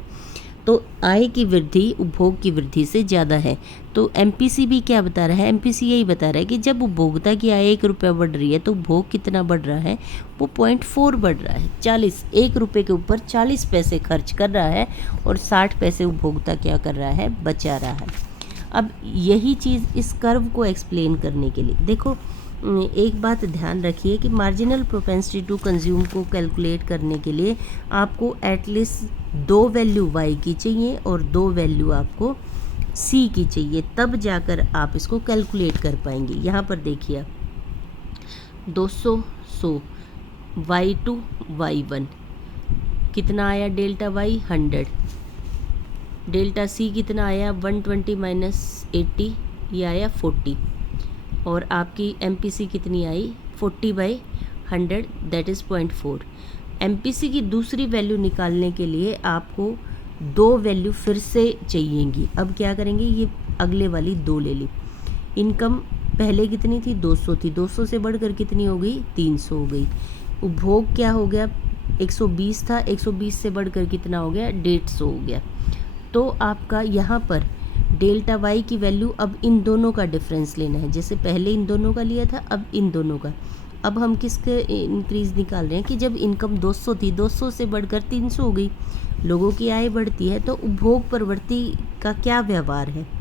तो आय की वृद्धि उपभोग की वृद्धि से ज़्यादा है। तो एमपीसी भी क्या बता रहा है? एमपीसी यही बता रहा है कि जब उपभोक्ता की आय 1 रुपया बढ़ रही है तो उपभोग कितना बढ़ रहा है? वो 0.4 बढ़ रहा है। 1 रुपये के ऊपर 40 पैसे खर्च कर रहा है और 60 पैसे उपभोक्ता क्या कर रहा है? बचा रहा है। अब यही चीज़ इस कर्व को एक्सप्लेन करने के लिए देखो, एक बात ध्यान रखिए कि मार्जिनल प्रोपेंसिटी टू कंज्यूम को कैलकुलेट करने के लिए आपको एटलीस्ट 2 वैल्यू y की चाहिए और 2 वैल्यू आपको c की चाहिए, तब जाकर आप इसको कैलकुलेट कर पाएंगे। यहाँ पर देखिए, 200 100, y2 y1 कितना आया डेल्टा y 100, डेल्टा c कितना आया 120 माइनस 80, ये आया 40, और आपकी MPC कितनी आई 40/100 दैट इज़ 0.4। MPC की दूसरी वैल्यू निकालने के लिए आपको दो वैल्यू फिर से चाहिएंगी। अब क्या करेंगे, ये अगले वाली दो ले ली। इनकम पहले कितनी थी 200 थी, 200 से बढ़कर कितनी हो गई 300 हो गई। उपभोग क्या हो गया 120 था, 120 से बढ़कर कितना हो गया 150 हो गया। तो आपका यहाँ पर डेल्टा वाई की वैल्यू, अब इन दोनों का डिफरेंस लेना है, जैसे पहले इन दोनों का लिया था अब इन दोनों का। अब हम किसके इंक्रीज़ निकाल रहे हैं कि जब इनकम 200 थी, 200 से बढ़कर 300 हो गई, लोगों की आय बढ़ती है तो उपभोग प्रवृत्ति का क्या व्यवहार है।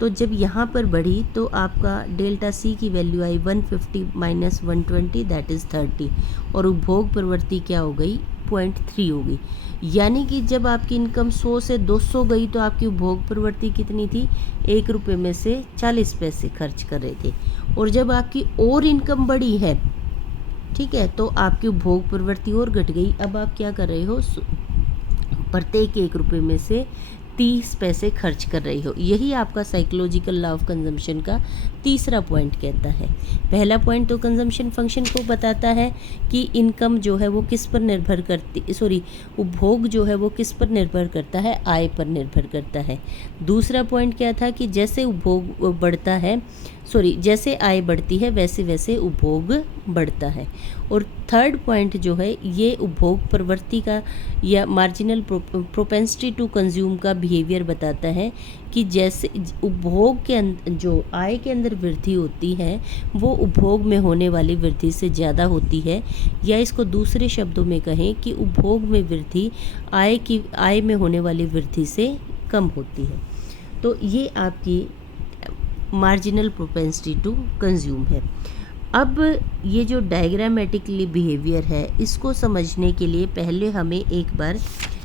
तो जब यहाँ पर बढ़ी तो आपका डेल्टा सी की value I 150 minus 120 that is 30, और उपभोग प्रवृत्ति क्या हो गई 0.3 हो गई। यानी कि जब आपकी इनकम 100 से 200 गई तो आपकी उपभोग प्रवृत्ति कितनी थी, 1 रुपये में से 40 पैसे खर्च कर रहे थे। और जब आपकी और इनकम बढ़ी है, ठीक है, तो आपकी उपभोग प्रवृत्ति और घट गई। अब आप क्या कर रहे हो, प्रत्येक 1 रुपये में से 30 पैसे खर्च कर रही हो। यही आपका साइकोलॉजिकल लॉ ऑफ कंजम्पशन का तीसरा पॉइंट कहता है। पहला पॉइंट तो कंजम्पशन फंक्शन को बताता है कि इनकम जो है वो किस पर निर्भर करती, उपभोग जो है वो किस पर निर्भर करता है, आय पर निर्भर करता है। दूसरा पॉइंट क्या था कि जैसे उपभोग बढ़ता है, जैसे आय बढ़ती है वैसे वैसे उपभोग बढ़ता है। और थर्ड पॉइंट जो है ये उपभोग प्रवृत्ति का या मार्जिनल प्रोपेंसिटी टू कंज्यूम का बिहेवियर बताता है कि जैसे उपभोग के जो आय के अंदर वृद्धि होती है वो उपभोग में होने वाली वृद्धि से ज़्यादा होती है, या इसको दूसरे शब्दों में कहें कि उपभोग में वृद्धि आय में होने वाली वृद्धि से कम होती है। तो ये आपकी मार्जिनल प्रोपेंसिटी टू कंज्यूम है। अब ये जो डायग्रामेटिकली बिहेवियर है इसको समझने के लिए पहले हमें एक बार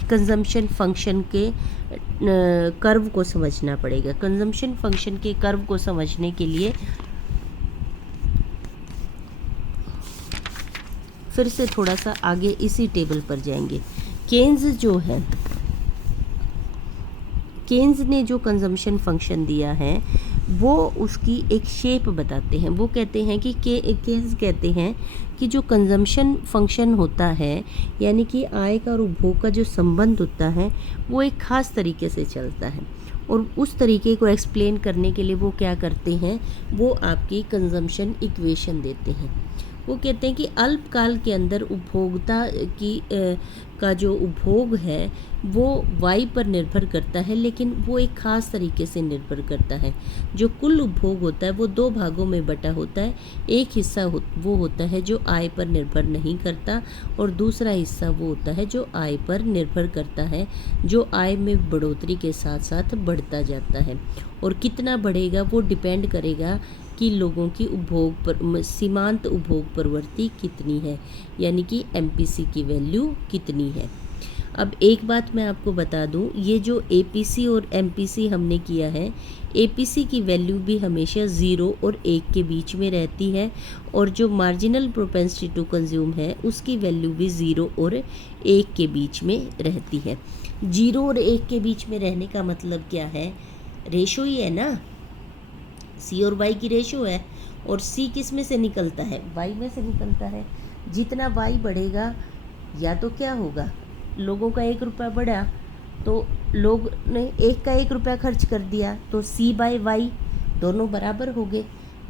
कंजम्पशन फंक्शन के कर्व को समझना पड़ेगा। कंजम्पशन फंक्शन के कर्व को समझने के लिए फिर से थोड़ा सा आगे इसी टेबल पर जाएंगे। केन्स ने जो कंजम्पशन फंक्शन दिया है वो उसकी एक शेप बताते हैं। वो कहते हैं कि केन्स कहते हैं कि जो कंजम्पशन फंक्शन होता है, यानी कि आय का और उपभोग का जो संबंध होता है वो एक ख़ास तरीके से चलता है, और उस तरीके को एक्सप्लेन करने के लिए वो क्या करते हैं, वो आपकी कंजम्पशन इक्वेशन देते हैं। वो कहते हैं कि अल्पकाल के अंदर उपभोक्ता का जो उपभोग है वो वाई पर निर्भर करता है, लेकिन वो एक ख़ास तरीके से निर्भर करता है। जो कुल उपभोग होता है वो दो भागों में बटा होता है। एक हिस्सा वो होता है जो आय पर निर्भर नहीं करता, और दूसरा हिस्सा वो होता है जो आय पर निर्भर करता है, जो आय में बढ़ोतरी के साथ साथ बढ़ता जाता है। और कितना बढ़ेगा वो डिपेंड करेगा कि लोगों की सीमांत उपभोग प्रवृत्ति कितनी है, यानी कि MPC की वैल्यू कितनी है। अब एक बात मैं आपको बता दूं, ये जो APC और MPC हमने किया है, APC की वैल्यू भी हमेशा 0 और 1 के बीच में रहती है, और जो मार्जिनल प्रोपेंसिटी टू कंज्यूम है उसकी वैल्यू भी 0 और 1 के बीच में रहती है। 0 और 1 के बीच में रहने का मतलब क्या है, रेशो ही है ना, C और Y की रेशो है, और C किस में से निकलता है, Y में से निकलता है। जितना Y बढ़ेगा या तो क्या होगा, लोगों का 1 रुपया बढ़ा तो लोग ने 1 रुपया खर्च कर दिया, तो C/Y दोनों बराबर हो गए।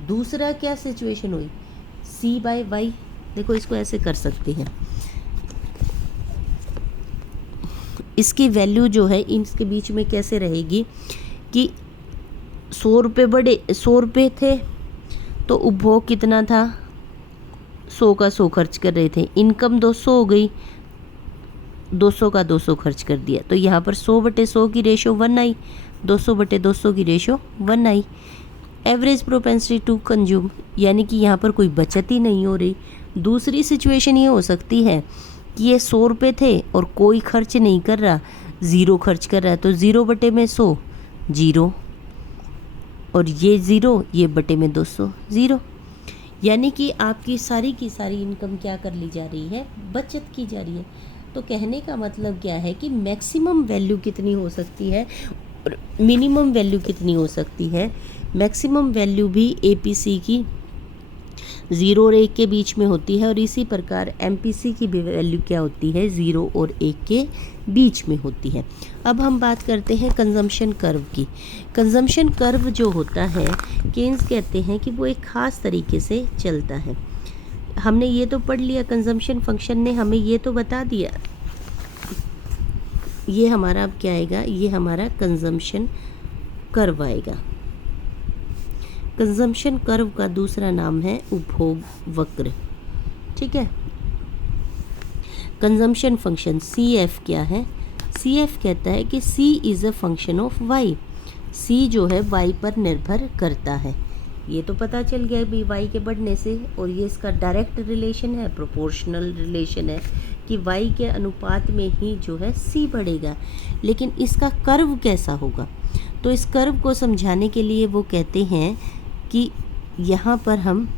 दूसरा क्या सिचुएशन हुई, C/Y, देखो इसको ऐसे कर सकते हैं, इसकी वैल्यू जो है इनके बीच में कैसे रहेगी कि 100 रुपये बढ़े, 100 रुपये थे तो उपभोग कितना था, 100 का 100 खर्च कर रहे थे, इनकम 200 हो गई, 200 का 200 खर्च कर दिया, तो यहाँ पर 100/100 की रेशो 1 आई, 200/200 की रेशो 1 आई। एवरेज प्रोपेंसिटी टू कंज्यूम, यानी कि यहाँ पर कोई बचत ही नहीं हो रही। दूसरी सिचुएशन ये हो सकती है कि ये 100 रुपये थे और कोई खर्च नहीं कर रहा, 0 खर्च कर रहा है, तो 0/100 0, और ये 0, ये बटे में 200 0। यानी कि आपकी सारी की सारी इनकम क्या कर ली जा रही है, बचत की जा रही है। तो कहने का मतलब क्या है कि मैक्सिमम वैल्यू कितनी हो सकती है और मिनिमम वैल्यू कितनी हो सकती है। मैक्सिमम वैल्यू भी एपीसी की 0 और 1 के बीच में होती है और इसी प्रकार एमपीसी की भी वैल्यू क्या होती है, 0 और 1 के बीच में होती है। अब हम बात करते हैं कंजम्पशन कर्व की। कंजम्पशन कर्व जो होता है, केन्स कहते हैं कि वो एक ख़ास तरीके से चलता है। हमने ये तो पढ़ लिया, कंजम्पशन फंक्शन ने हमें ये तो बता दिया। ये हमारा अब क्या आएगा, ये हमारा कंजम्पशन कर्व आएगा। कंजम्पशन कर्व का दूसरा नाम है उपभोग वक्र। ठीक है। कंजम्पशन फंक्शन CF क्या है, CF कहता है कि C is a function of Y। C जो है Y पर निर्भर करता है। ये तो पता चल गया भी Y के बढ़ने से, और ये इसका डायरेक्ट रिलेशन है, प्रोपोर्शनल रिलेशन है कि Y के अनुपात में ही जो है C बढ़ेगा। लेकिन इसका कर्व कैसा होगा, तो इस कर्व को समझाने के लिए वो कहते हैं कि यहाँ पर हम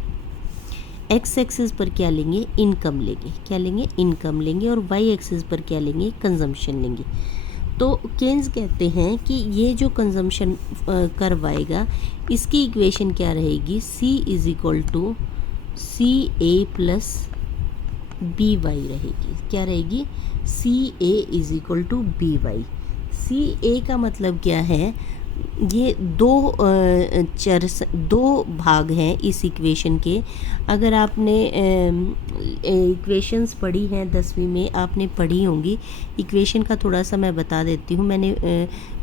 एक्स एक्सिस पर क्या लेंगे, इनकम लेंगे। क्या लेंगे, इनकम लेंगे। और वाई एक्सिस पर क्या लेंगे, कंजम्पशन लेंगे। तो केन्स कहते हैं कि ये जो कंजम्पशन कर्व आएगा, इसकी इक्वेशन क्या रहेगी, C is equal to CA plus BY रहेगी। क्या रहेगी, CA is equal to BY। CA का मतलब क्या है, ये दो भाग हैं इस इक्वेशन के। अगर आपने इक्वेशंस पढ़ी हैं 10वीं में, आपने पढ़ी होंगी। इक्वेशन का थोड़ा सा मैं बता देती हूँ। मैंने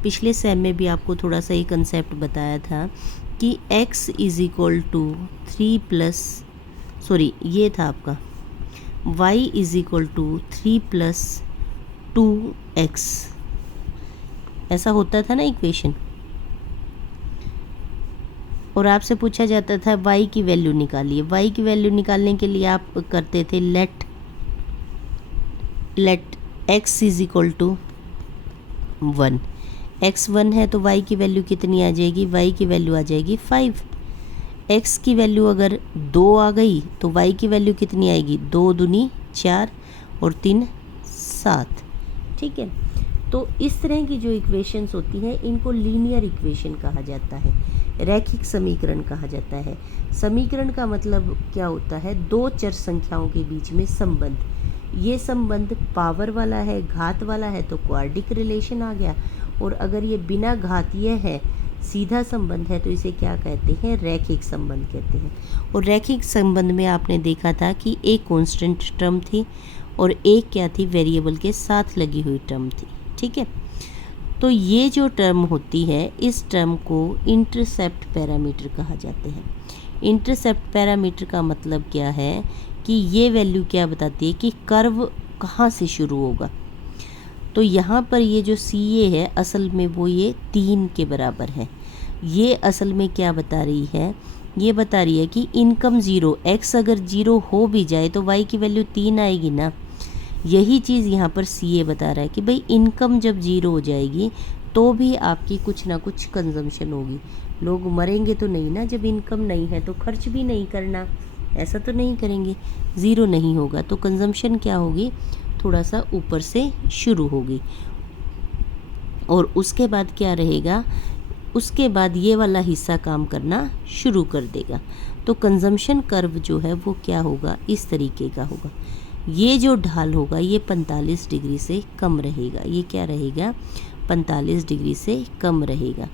पिछले सेम में भी आपको थोड़ा सा ये कंसेप्ट बताया था कि x is equal to 3 plus, sorry ये था आपका y is equal to 3 plus 2x। ऐसा होता था ना इक्वेशन। और आपसे पूछा जाता था y की वैल्यू निकालिए। y की वैल्यू निकालने के लिए आप करते थे let x is equal to 1। x 1 है तो y की वैल्यू कितनी आ जाएगी, y की वैल्यू आ जाएगी 5। x की वैल्यू अगर 2 आ गई तो y की वैल्यू कितनी आएगी, 2 दूनी 4 और 3 7। ठीक है। तो इस तरह की जो इक्वेशंस होती हैं, इनको लीनियर इक्वेशन कहा जाता है, रैखिक समीकरण कहा जाता है। समीकरण का मतलब क्या होता है, दो चर संख्याओं के बीच में संबंध। ये संबंध पावर वाला है, घात वाला है तो क्वाड्रिक रिलेशन आ गया। और अगर ये बिना घातीय है, सीधा संबंध है, तो इसे क्या कहते हैं, रैखिक संबंध कहते हैं। और रैखिक संबंध में आपने देखा था कि एक कांस्टेंट टर्म थी और एक क्या थी, वेरिएबल के साथ लगी हुई टर्म थी। ठीक है। तो ये जो टर्म होती है, इस टर्म को इंटरसेप्ट पैरामीटर कहा जाते हैं। इंटरसेप्ट पैरामीटर का मतलब क्या है कि ये वैल्यू क्या बताती है कि कर्व कहाँ से शुरू होगा। तो यहाँ पर ये जो CA है, असल में वो ये 3 के बराबर है। ये असल में क्या बता रही है, ये बता रही है कि इनकम 0, x अगर 0 हो भी जाए तो y की वैल्यू 3 आएगी ना। यही चीज़ यहाँ पर CA बता रहा है कि भाई इनकम जब 0 हो जाएगी तो भी आपकी कुछ ना कुछ कंजम्पशन होगी। लोग मरेंगे तो नहीं ना, जब इनकम नहीं है तो खर्च भी नहीं करना, ऐसा तो नहीं करेंगे। 0 नहीं होगा तो कंजम्पशन क्या होगी, थोड़ा सा ऊपर से शुरू होगी। और उसके बाद क्या रहेगा, उसके बाद ये वाला हिस्सा काम करना शुरू कर देगा। तो कंजम्पशन कर्व जो है वो क्या होगा, इस तरीके का होगा। ये जो ढाल होगा ये 45 डिग्री से कम रहेगा। ये क्या रहेगा, 45 डिग्री से कम रहेगा।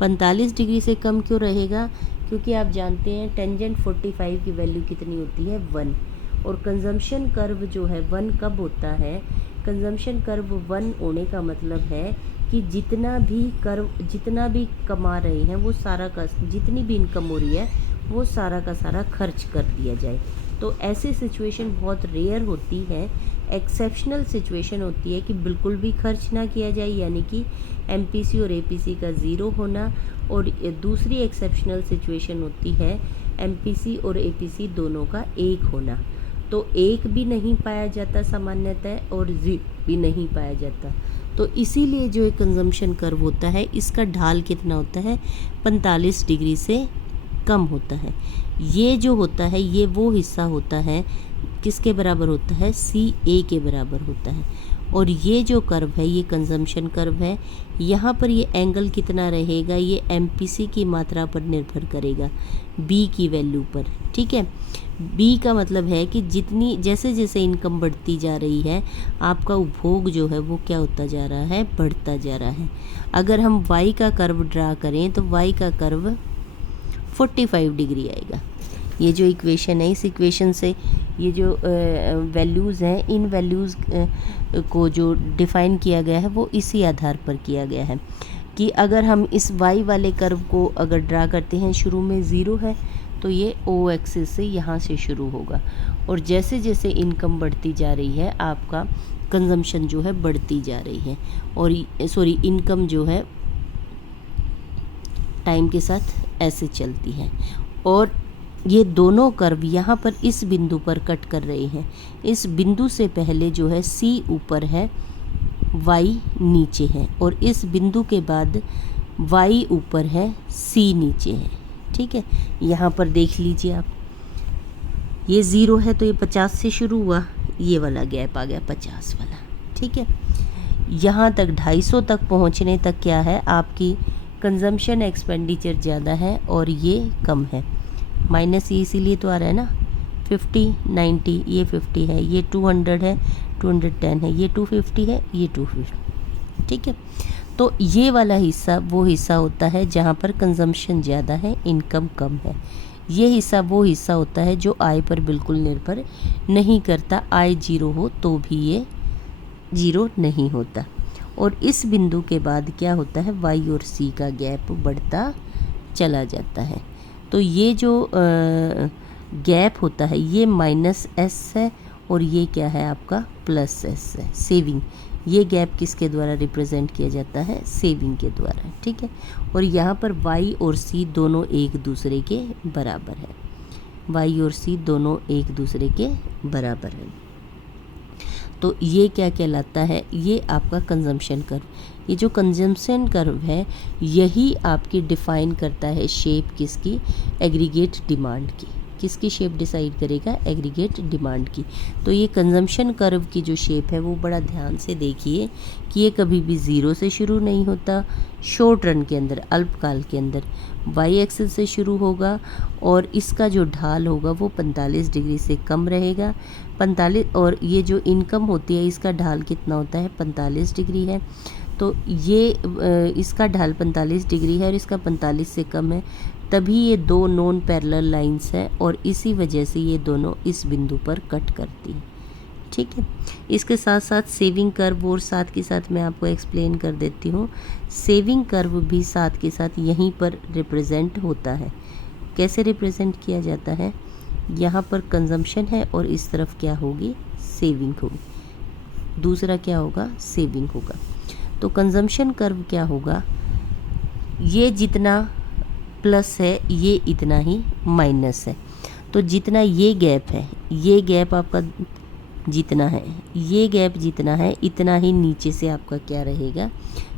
45 डिग्री से कम क्यों रहेगा, क्योंकि आप जानते हैं टेंजेंट 45 की वैल्यू कितनी होती है, 1। और कंजम्पशन कर्व जो है 1 कब होता है, कंजम्पशन कर्व 1 होने का मतलब है कि जितना भी कमा रहे हैं वो सारा का, जितनी भी इनकम हो रही है वो सारा का सारा खर्च कर दिया जाए। तो ऐसी सिचुएशन बहुत रेयर होती है। एक्सेप्शनल सिचुएशन होती है कि बिल्कुल भी खर्च ना किया जाए, यानी कि एमपीसी और एपीसी का 0 होना। और दूसरी एक्सेप्शनल सिचुएशन होती है एमपीसी और एपीसी दोनों का 1 होना। तो 1 भी नहीं पाया जाता सामान्यतः और 0 भी नहीं पाया जाता। तो इसीलिए जो एक कंजम्पशन कर्व होता है, इसका ढाल कितना होता है, 45 डिग्री से कम होता है। ये जो होता है ये वो हिस्सा होता है किसके बराबर होता है, CA के बराबर होता है। और ये जो कर्व है ये कंजम्पशन कर्व है। यहाँ पर ये एंगल कितना रहेगा, ये MPC की मात्रा पर निर्भर करेगा, B की वैल्यू पर। ठीक है, B का मतलब है कि जितनी जैसे जैसे इनकम बढ़ती जा रही है आपका उपभोग जो है वो क्या होता जा रहा है, बढ़ता जा रहा है। अगर हम Y का कर्व ड्रा करें तो Y का कर्व 45 डिग्री आएगा। ये जो इक्वेशन है, इस इक्वेशन से ये जो वैल्यूज़ हैं, इन वैल्यूज़ को जो डिफ़ाइन किया गया है वो इसी आधार पर किया गया है कि अगर हम इस y वाले कर्व को अगर ड्रा करते हैं, शुरू में 0 है तो ये O एक्सिस से यहाँ से शुरू होगा, और जैसे जैसे इनकम बढ़ती जा रही है आपका कंजम्पशन जो है बढ़ती जा रही है, और इनकम जो है टाइम के साथ ऐसे चलती है। और ये दोनों कर्व यहाँ पर इस बिंदु पर कट कर रहे हैं। इस बिंदु से पहले जो है C ऊपर है, Y नीचे है, और इस बिंदु के बाद Y ऊपर है, C नीचे है। ठीक है, यहाँ पर देख लीजिए आप, ये 0 है तो ये 50 से शुरू हुआ, ये वाला गैप आ गया 50 वाला। ठीक है, यहाँ तक 250 तक पहुँचने तक क्या है, आपकी कंजम्पशन एक्सपेंडिचर ज़्यादा है और ये कम है। माइनस ये इसीलिए तो आ रहा है ना, 50 90, ये 50 है, ये 200 है, 210 है, ये 250 है, ये 250। ठीक है, तो ये वाला हिस्सा वो हिस्सा होता है जहाँ पर कंजम्पशन ज़्यादा है, इनकम कम है। ये हिस्सा वो हिस्सा होता है जो आय पर बिल्कुल निर्भर नहीं करता, आय 0 हो तो भी ये 0 नहीं होता। और इस बिंदु के बाद क्या होता है, Y और C का गैप बढ़ता चला जाता है। तो ये जो गैप होता है ये -S है और ये क्या है आपका +S है, सेविंग। ये गैप किसके द्वारा रिप्रेजेंट किया जाता है, सेविंग के द्वारा। ठीक है, और यहाँ पर Y और C दोनों एक दूसरे के बराबर है, Y और C दोनों एक दूसरे के बराबर है। तो ये क्या कहलाता है, ये आपका कंजम्पशन कर्व। ये जो कंजम्पशन कर्व है यही आपकी डिफ़ाइन करता है शेप किसकी, एग्रीगेट डिमांड की। किसकी शेप डिसाइड करेगा, एग्रीगेट डिमांड की। तो ये कंजम्पशन कर्व की जो शेप है वो बड़ा ध्यान से देखिए कि ये कभी भी 0 से शुरू नहीं होता। शॉर्ट रन के अंदर, अल्पकाल के अंदर Y एक्सिस से शुरू होगा और इसका जो ढाल होगा वो 45 डिग्री से कम रहेगा। 45, और ये जो इनकम होती है इसका ढाल कितना होता है, 45 डिग्री है। तो ये इसका ढाल 45 डिग्री है और इसका 45 से कम है, तभी ये दो नॉन पैरेलल लाइंस हैं और इसी वजह से ये दोनों इस बिंदु पर कट करती हैं। ठीक है, इसके साथ साथ सेविंग कर्व और साथ के साथ मैं आपको एक्सप्लेन कर देती हूँ। सेविंग कर्व भी साथ के साथ यहीं पर रिप्रेजेंट होता है। कैसे रिप्रेजेंट किया जाता है, यहाँ पर कंजम्पशन है और इस तरफ क्या होगी, सेविंग होगी, दूसरा क्या होगा, सेविंग होगा। तो कंजम्पशन कर्व क्या होगा, ये जितना प्लस है ये इतना ही माइनस है। तो जितना ये गैप है, ये गैप आपका जितना है, ये गैप जितना है इतना ही नीचे से आपका क्या रहेगा,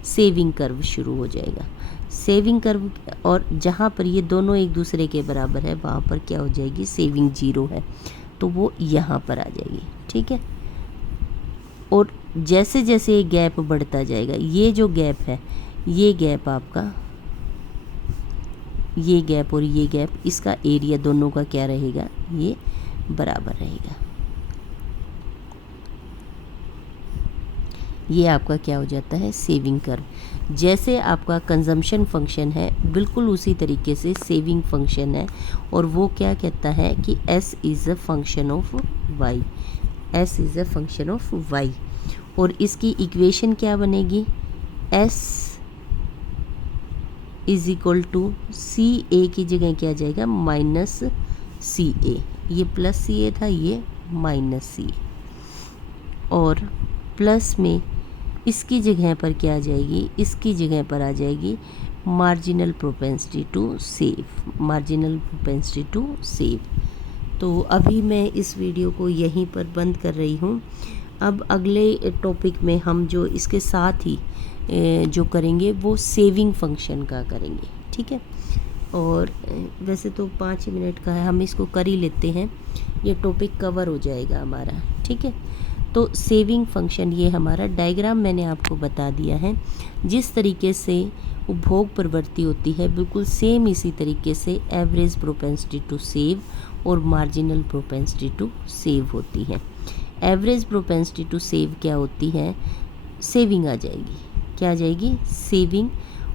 सेविंग कर्व शुरू हो जाएगा। सेविंग कर्व, और जहाँ पर ये दोनों एक दूसरे के बराबर है वहाँ पर क्या हो जाएगी, सेविंग 0 है तो वो यहाँ पर आ जाएगी। ठीक है, और जैसे जैसे ये गैप बढ़ता जाएगा, ये जो गैप है, ये गैप आपका, ये गैप और ये गैप, इसका एरिया दोनों का क्या रहेगा, ये बराबर रहेगा। ये आपका क्या हो जाता है, सेविंग कर्व। जैसे आपका कंजम्पशन फंक्शन है बिल्कुल उसी तरीके से सेविंग फंक्शन है, और वो क्या कहता है कि S is a function of Y, S is a function of Y। और इसकी इक्वेशन क्या बनेगी, S is equal to CA की जगह क्या जाएगा, -CA। ये +CA था, ये -CA, और प्लस में इसकी जगह पर क्या आ जाएगी, इसकी जगह पर आ जाएगी marginal propensity to save, marginal propensity to save. तो अभी मैं इस वीडियो को यहीं पर बंद कर रही हूँ। अब अगले टॉपिक में हम जो इसके साथ ही जो करेंगे वो सेविंग फंक्शन का करेंगे। ठीक है, और वैसे तो 5 ही मिनट का है, हम इसको कर ही लेते हैं, ये टॉपिक कवर हो जाएगा हमारा, ठीक है। तो सेविंग फंक्शन ये हमारा डायग्राम मैंने आपको बता दिया है। जिस तरीके से उपभोग प्रवृत्ति होती है बिल्कुल सेम इसी तरीके से एवरेज प्रोपेंसिटी टू सेव और मार्जिनल प्रोपेंसिटी टू सेव होती है। एवरेज प्रोपेंसिटी टू सेव क्या होती है, सेविंग आ जाएगी, क्या आ जाएगी, सेविंग,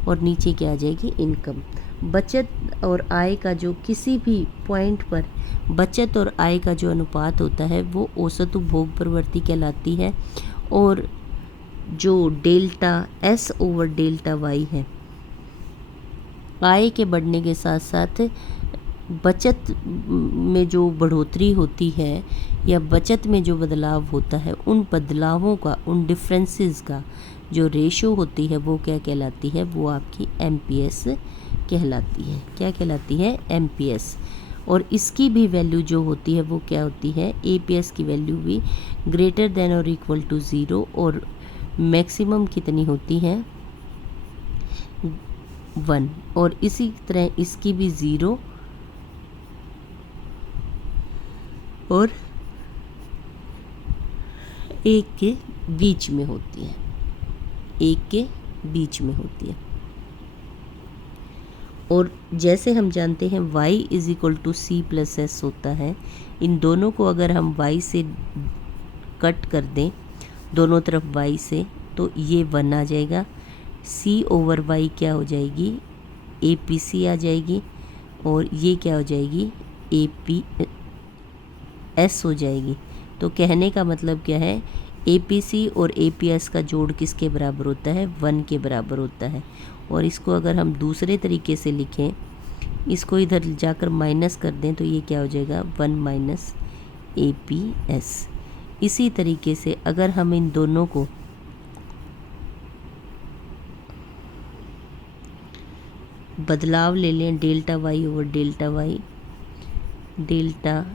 और नीचे क्या आ जाएगी, इनकम। बचत और आय का जो किसी भी पॉइंट पर बचत और आय का जो अनुपात होता है वो औसत उपभोग प्रवृत्ति कहलाती है। और जो delta S over delta Y है, आय के बढ़ने के साथ साथ बचत में जो बढ़ोतरी होती है या बचत में जो बदलाव होता है, उन बदलावों का, उन डिफरेंसेस का जो रेशो होती है वो क्या कहलाती है, वो आपकी एमपीएस कहलाती है। क्या कहलाती है, एमपीएस। और इसकी भी वैल्यू जो होती है वो क्या होती है, एपीएस की वैल्यू भी ग्रेटर देन और इक्वल टू 0, और मैक्सिमम कितनी होती है, 1। और इसी तरह इसकी भी 0 और 1 के बीच में होती है, 1 के बीच में होती है। और जैसे हम जानते हैं y is equal to C plus S होता है, इन दोनों को अगर हम y से कट कर दें दोनों तरफ y से, तो ये 1 आ जाएगा। c ओवर y क्या हो जाएगी, APC आ जाएगी, और ये क्या हो जाएगी, APS हो जाएगी। तो कहने का मतलब क्या है, APC और APS का जोड़ किसके बराबर होता है, 1 के बराबर होता है। और इसको अगर हम दूसरे तरीके से लिखें, इसको इधर जाकर माइनस कर दें, तो ये क्या हो जाएगा, 1 माइनस APS। इसी तरीके से अगर हम इन दोनों को बदलाव ले लें, delta Y over delta Y, delta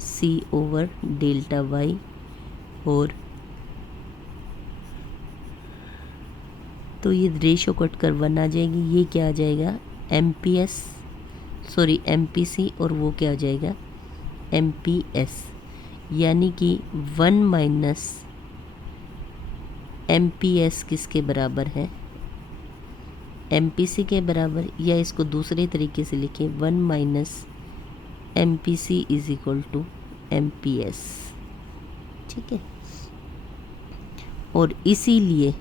C over delta Y, और तो ये रेशो कट कर 1 आ जाएगी। ये क्या आ जाएगा, एमपीएस, सॉरी एमपीसी, और वो क्या हो जाएगा, एमपीएस। यानी कि 1 माइनस एमपीएस किसके बराबर है, एमपीसी के बराबर। या इसको दूसरे तरीके से लिखें, 1 minus MPC is equal to MPS, ठीक है। और इसीलिए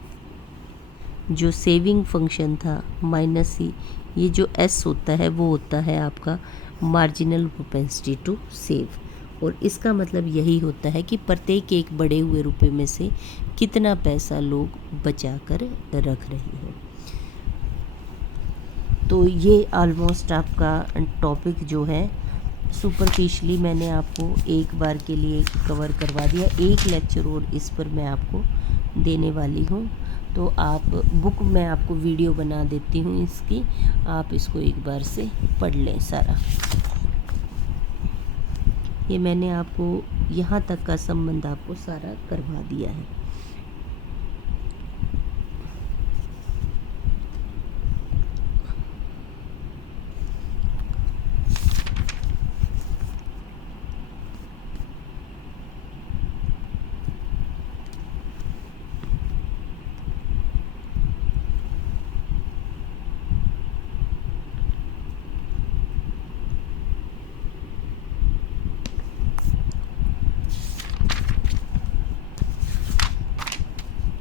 जो सेविंग फंक्शन था माइनस सी, ये जो एस होता है वो होता है आपका मार्जिनल प्रोपेंसिटी टू सेव। और इसका मतलब यही होता है कि प्रत्येक एक बढ़े हुए रुपए में से कितना पैसा लोग बचा कर रख रहे हैं। तो ये ऑलमोस्ट आपका टॉपिक जो है सुपरफिशली मैंने आपको एक बार के लिए कवर करवा दिया। एक लेक्चर और इस पर मैं आपको देने वाली हूँ, तो आप बुक मैं आपको वीडियो बना देती हूँ इसकी, आप इसको एक बार से पढ़ लें सारा। ये मैंने आपको यहाँ तक का संबंध आपको सारा करवा दिया है।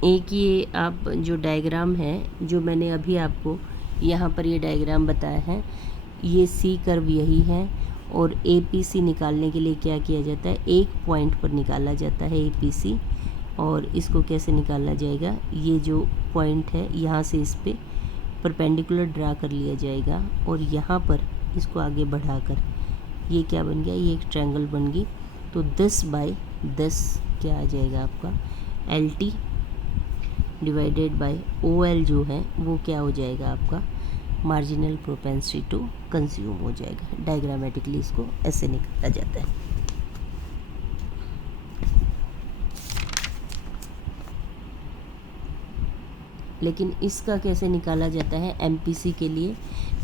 एक ये आप जो डायग्राम है जो मैंने अभी आपको यहाँ पर ये डायग्राम बताया है, ये सी कर्व यही है। और APC निकालने के लिए क्या किया जाता है, एक पॉइंट पर निकाला जाता है APC। और इसको कैसे निकाला जाएगा, ये जो पॉइंट है यहाँ से इस पर परपेंडिकुलर ड्रा कर लिया जाएगा, और यहाँ पर इसको आगे बढ़ाकर ये क्या बन गया, ये एक ट्रायंगल बन गई। तो 10/10 क्या आ जाएगा आपका, LT डिवाइडेड बाय OL जो है वो क्या हो जाएगा आपका, मार्जिनल प्रोपेंसिटी टू कंज्यूम हो जाएगा। डायग्रामेटिकली इसको ऐसे निकाला जाता है। लेकिन इसका कैसे निकाला जाता है, MPC के लिए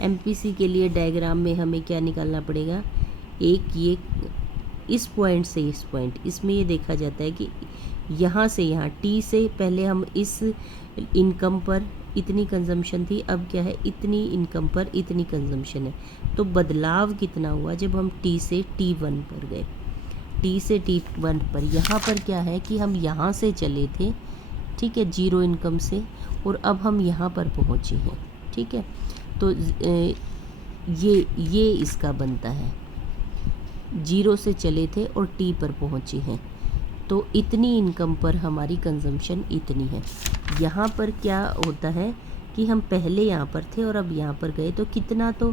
एमपीसी के लिए डायग्राम में हमें क्या निकालना पड़ेगा, एक ये इस पॉइंट से इस पॉइंट, इसमें ये देखा जाता है कि यहाँ से यहाँ टी से पहले हम इस इनकम पर इतनी कंजम्पशन थी, अब क्या है इतनी इनकम पर इतनी कंजम्पशन है। तो बदलाव कितना हुआ जब हम टी से T1 पर गए, टी से T1 पर। यहाँ पर क्या है कि हम यहाँ से चले थे, ठीक है, जीरो इनकम से, और अब हम यहाँ पर पहुँचे हैं, ठीक है। तो ये इसका बनता है, जीरो से चले थे और टी पर पहुँचे हैं, तो इतनी इनकम पर हमारी कंजम्पशन इतनी है। यहाँ पर क्या होता है कि हम पहले यहाँ पर थे और अब यहाँ पर गए, तो कितना तो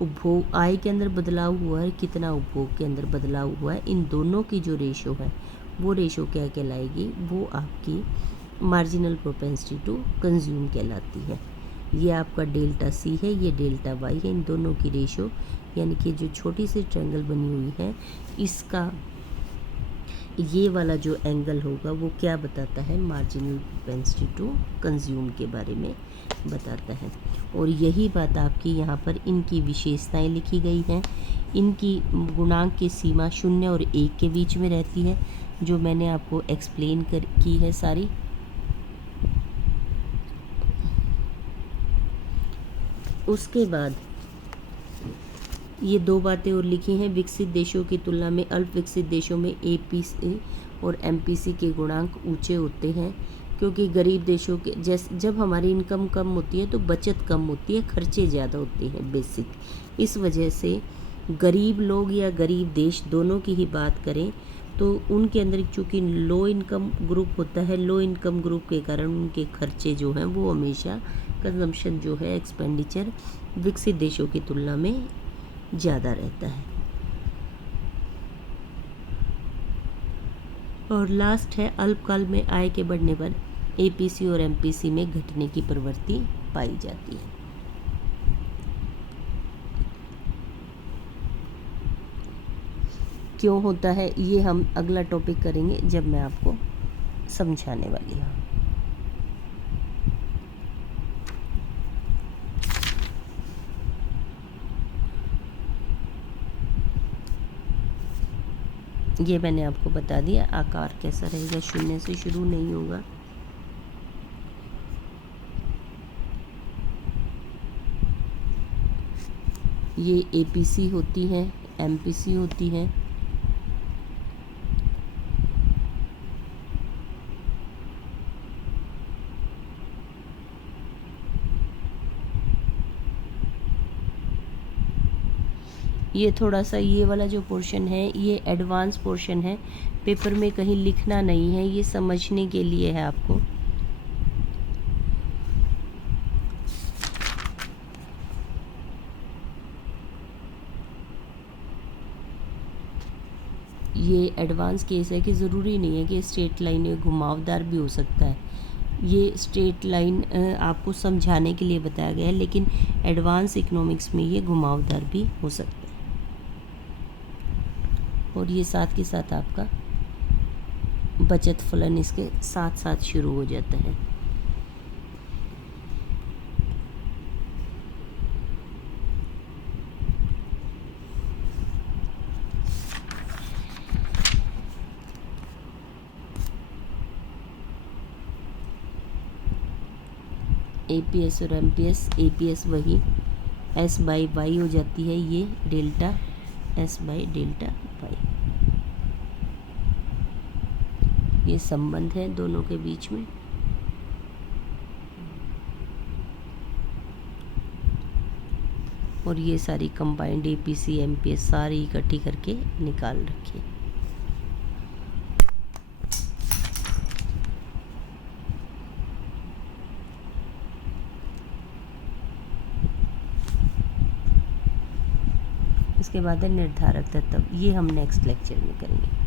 उपभोग आय के अंदर बदलाव हुआ है, कितना उपभोग के अंदर बदलाव हुआ है। इन दोनों की जो रेशो है वो रेशो क्या कहलाएगी, वो आपकी मार्जिनल प्रोपेंसिटी टू कंज्यूम कहलाती है। ये आपका डेल्टा सी है, ये डेल्टा वाई है। इन दोनों की रेशो यानी कि जो छोटी सी ट्रायंगल बनी हुई है, इसका ये वाला जो एंगल होगा वो क्या बताता है, मार्जिनल प्रोपेंसिटी टू कंज्यूम के बारे में बताता है। और यही बात आपकी यहाँ पर इनकी विशेषताएं लिखी गई हैं। इनकी गुणांक की सीमा 0 और 1 के बीच में रहती है, जो मैंने आपको एक्सप्लेन की है सारी। उसके बाद ये दो बातें और लिखी हैं, विकसित देशों की तुलना में अल्प विकसित देशों में एपीसी और एमपीसी के गुणांक ऊंचे होते हैं, क्योंकि गरीब देशों के जैसे जब हमारी इनकम कम होती है तो बचत कम होती है, खर्चे ज़्यादा होते हैं बेसिक। इस वजह से गरीब लोग या गरीब देश दोनों की ही बात करें तो उनके अंदर चूँकि लो इनकम ग्रुप होता है, लो इनकम ग्रुप के कारण उनके खर्चे जो हैं वो हमेशा कंजम्पशन जो है एक्सपेंडिचर विकसित देशों की तुलना में ज़्यादा रहता है। और लास्ट है, अल्पकाल में आय के बढ़ने पर एपीसी और एमपीसी में घटने की प्रवृत्ति पाई जाती है। क्यों होता है ये हम अगला टॉपिक करेंगे जब मैं आपको समझाने वाली हूँ। ये मैंने आपको बता दिया, आकार कैसा रहेगा, 0 से शुरू नहीं होगा। ये एपीसी होती है, एमपीसी होती है। ये थोड़ा सा ये वाला जो पोर्शन है ये एडवांस पोर्शन है, पेपर में कहीं लिखना नहीं है, ये समझने के लिए है आपको। ये एडवांस केस है कि ज़रूरी नहीं है कि स्ट्रेट लाइन घुमावदार भी हो सकता है। ये स्ट्रेट लाइन आपको समझाने के लिए बताया गया है, लेकिन एडवांस इकोनॉमिक्स में ये घुमावदार भी हो सकता है। और ये साथ के साथ आपका बचत फलन इसके साथ साथ शुरू हो जाता है। एपीएस और एमपीएस, एपीएस वही एस बाई वाई हो जाती है, ये delta S by delta Y, ये संबंध है दोनों के बीच में। और ये सारी कंबाइंड एपीसी एमपीएस सारी इकट्ठी करके निकाल रखिए। इसके बाद है निर्धारक तत्व, ये हम नेक्स्ट लेक्चर में करेंगे।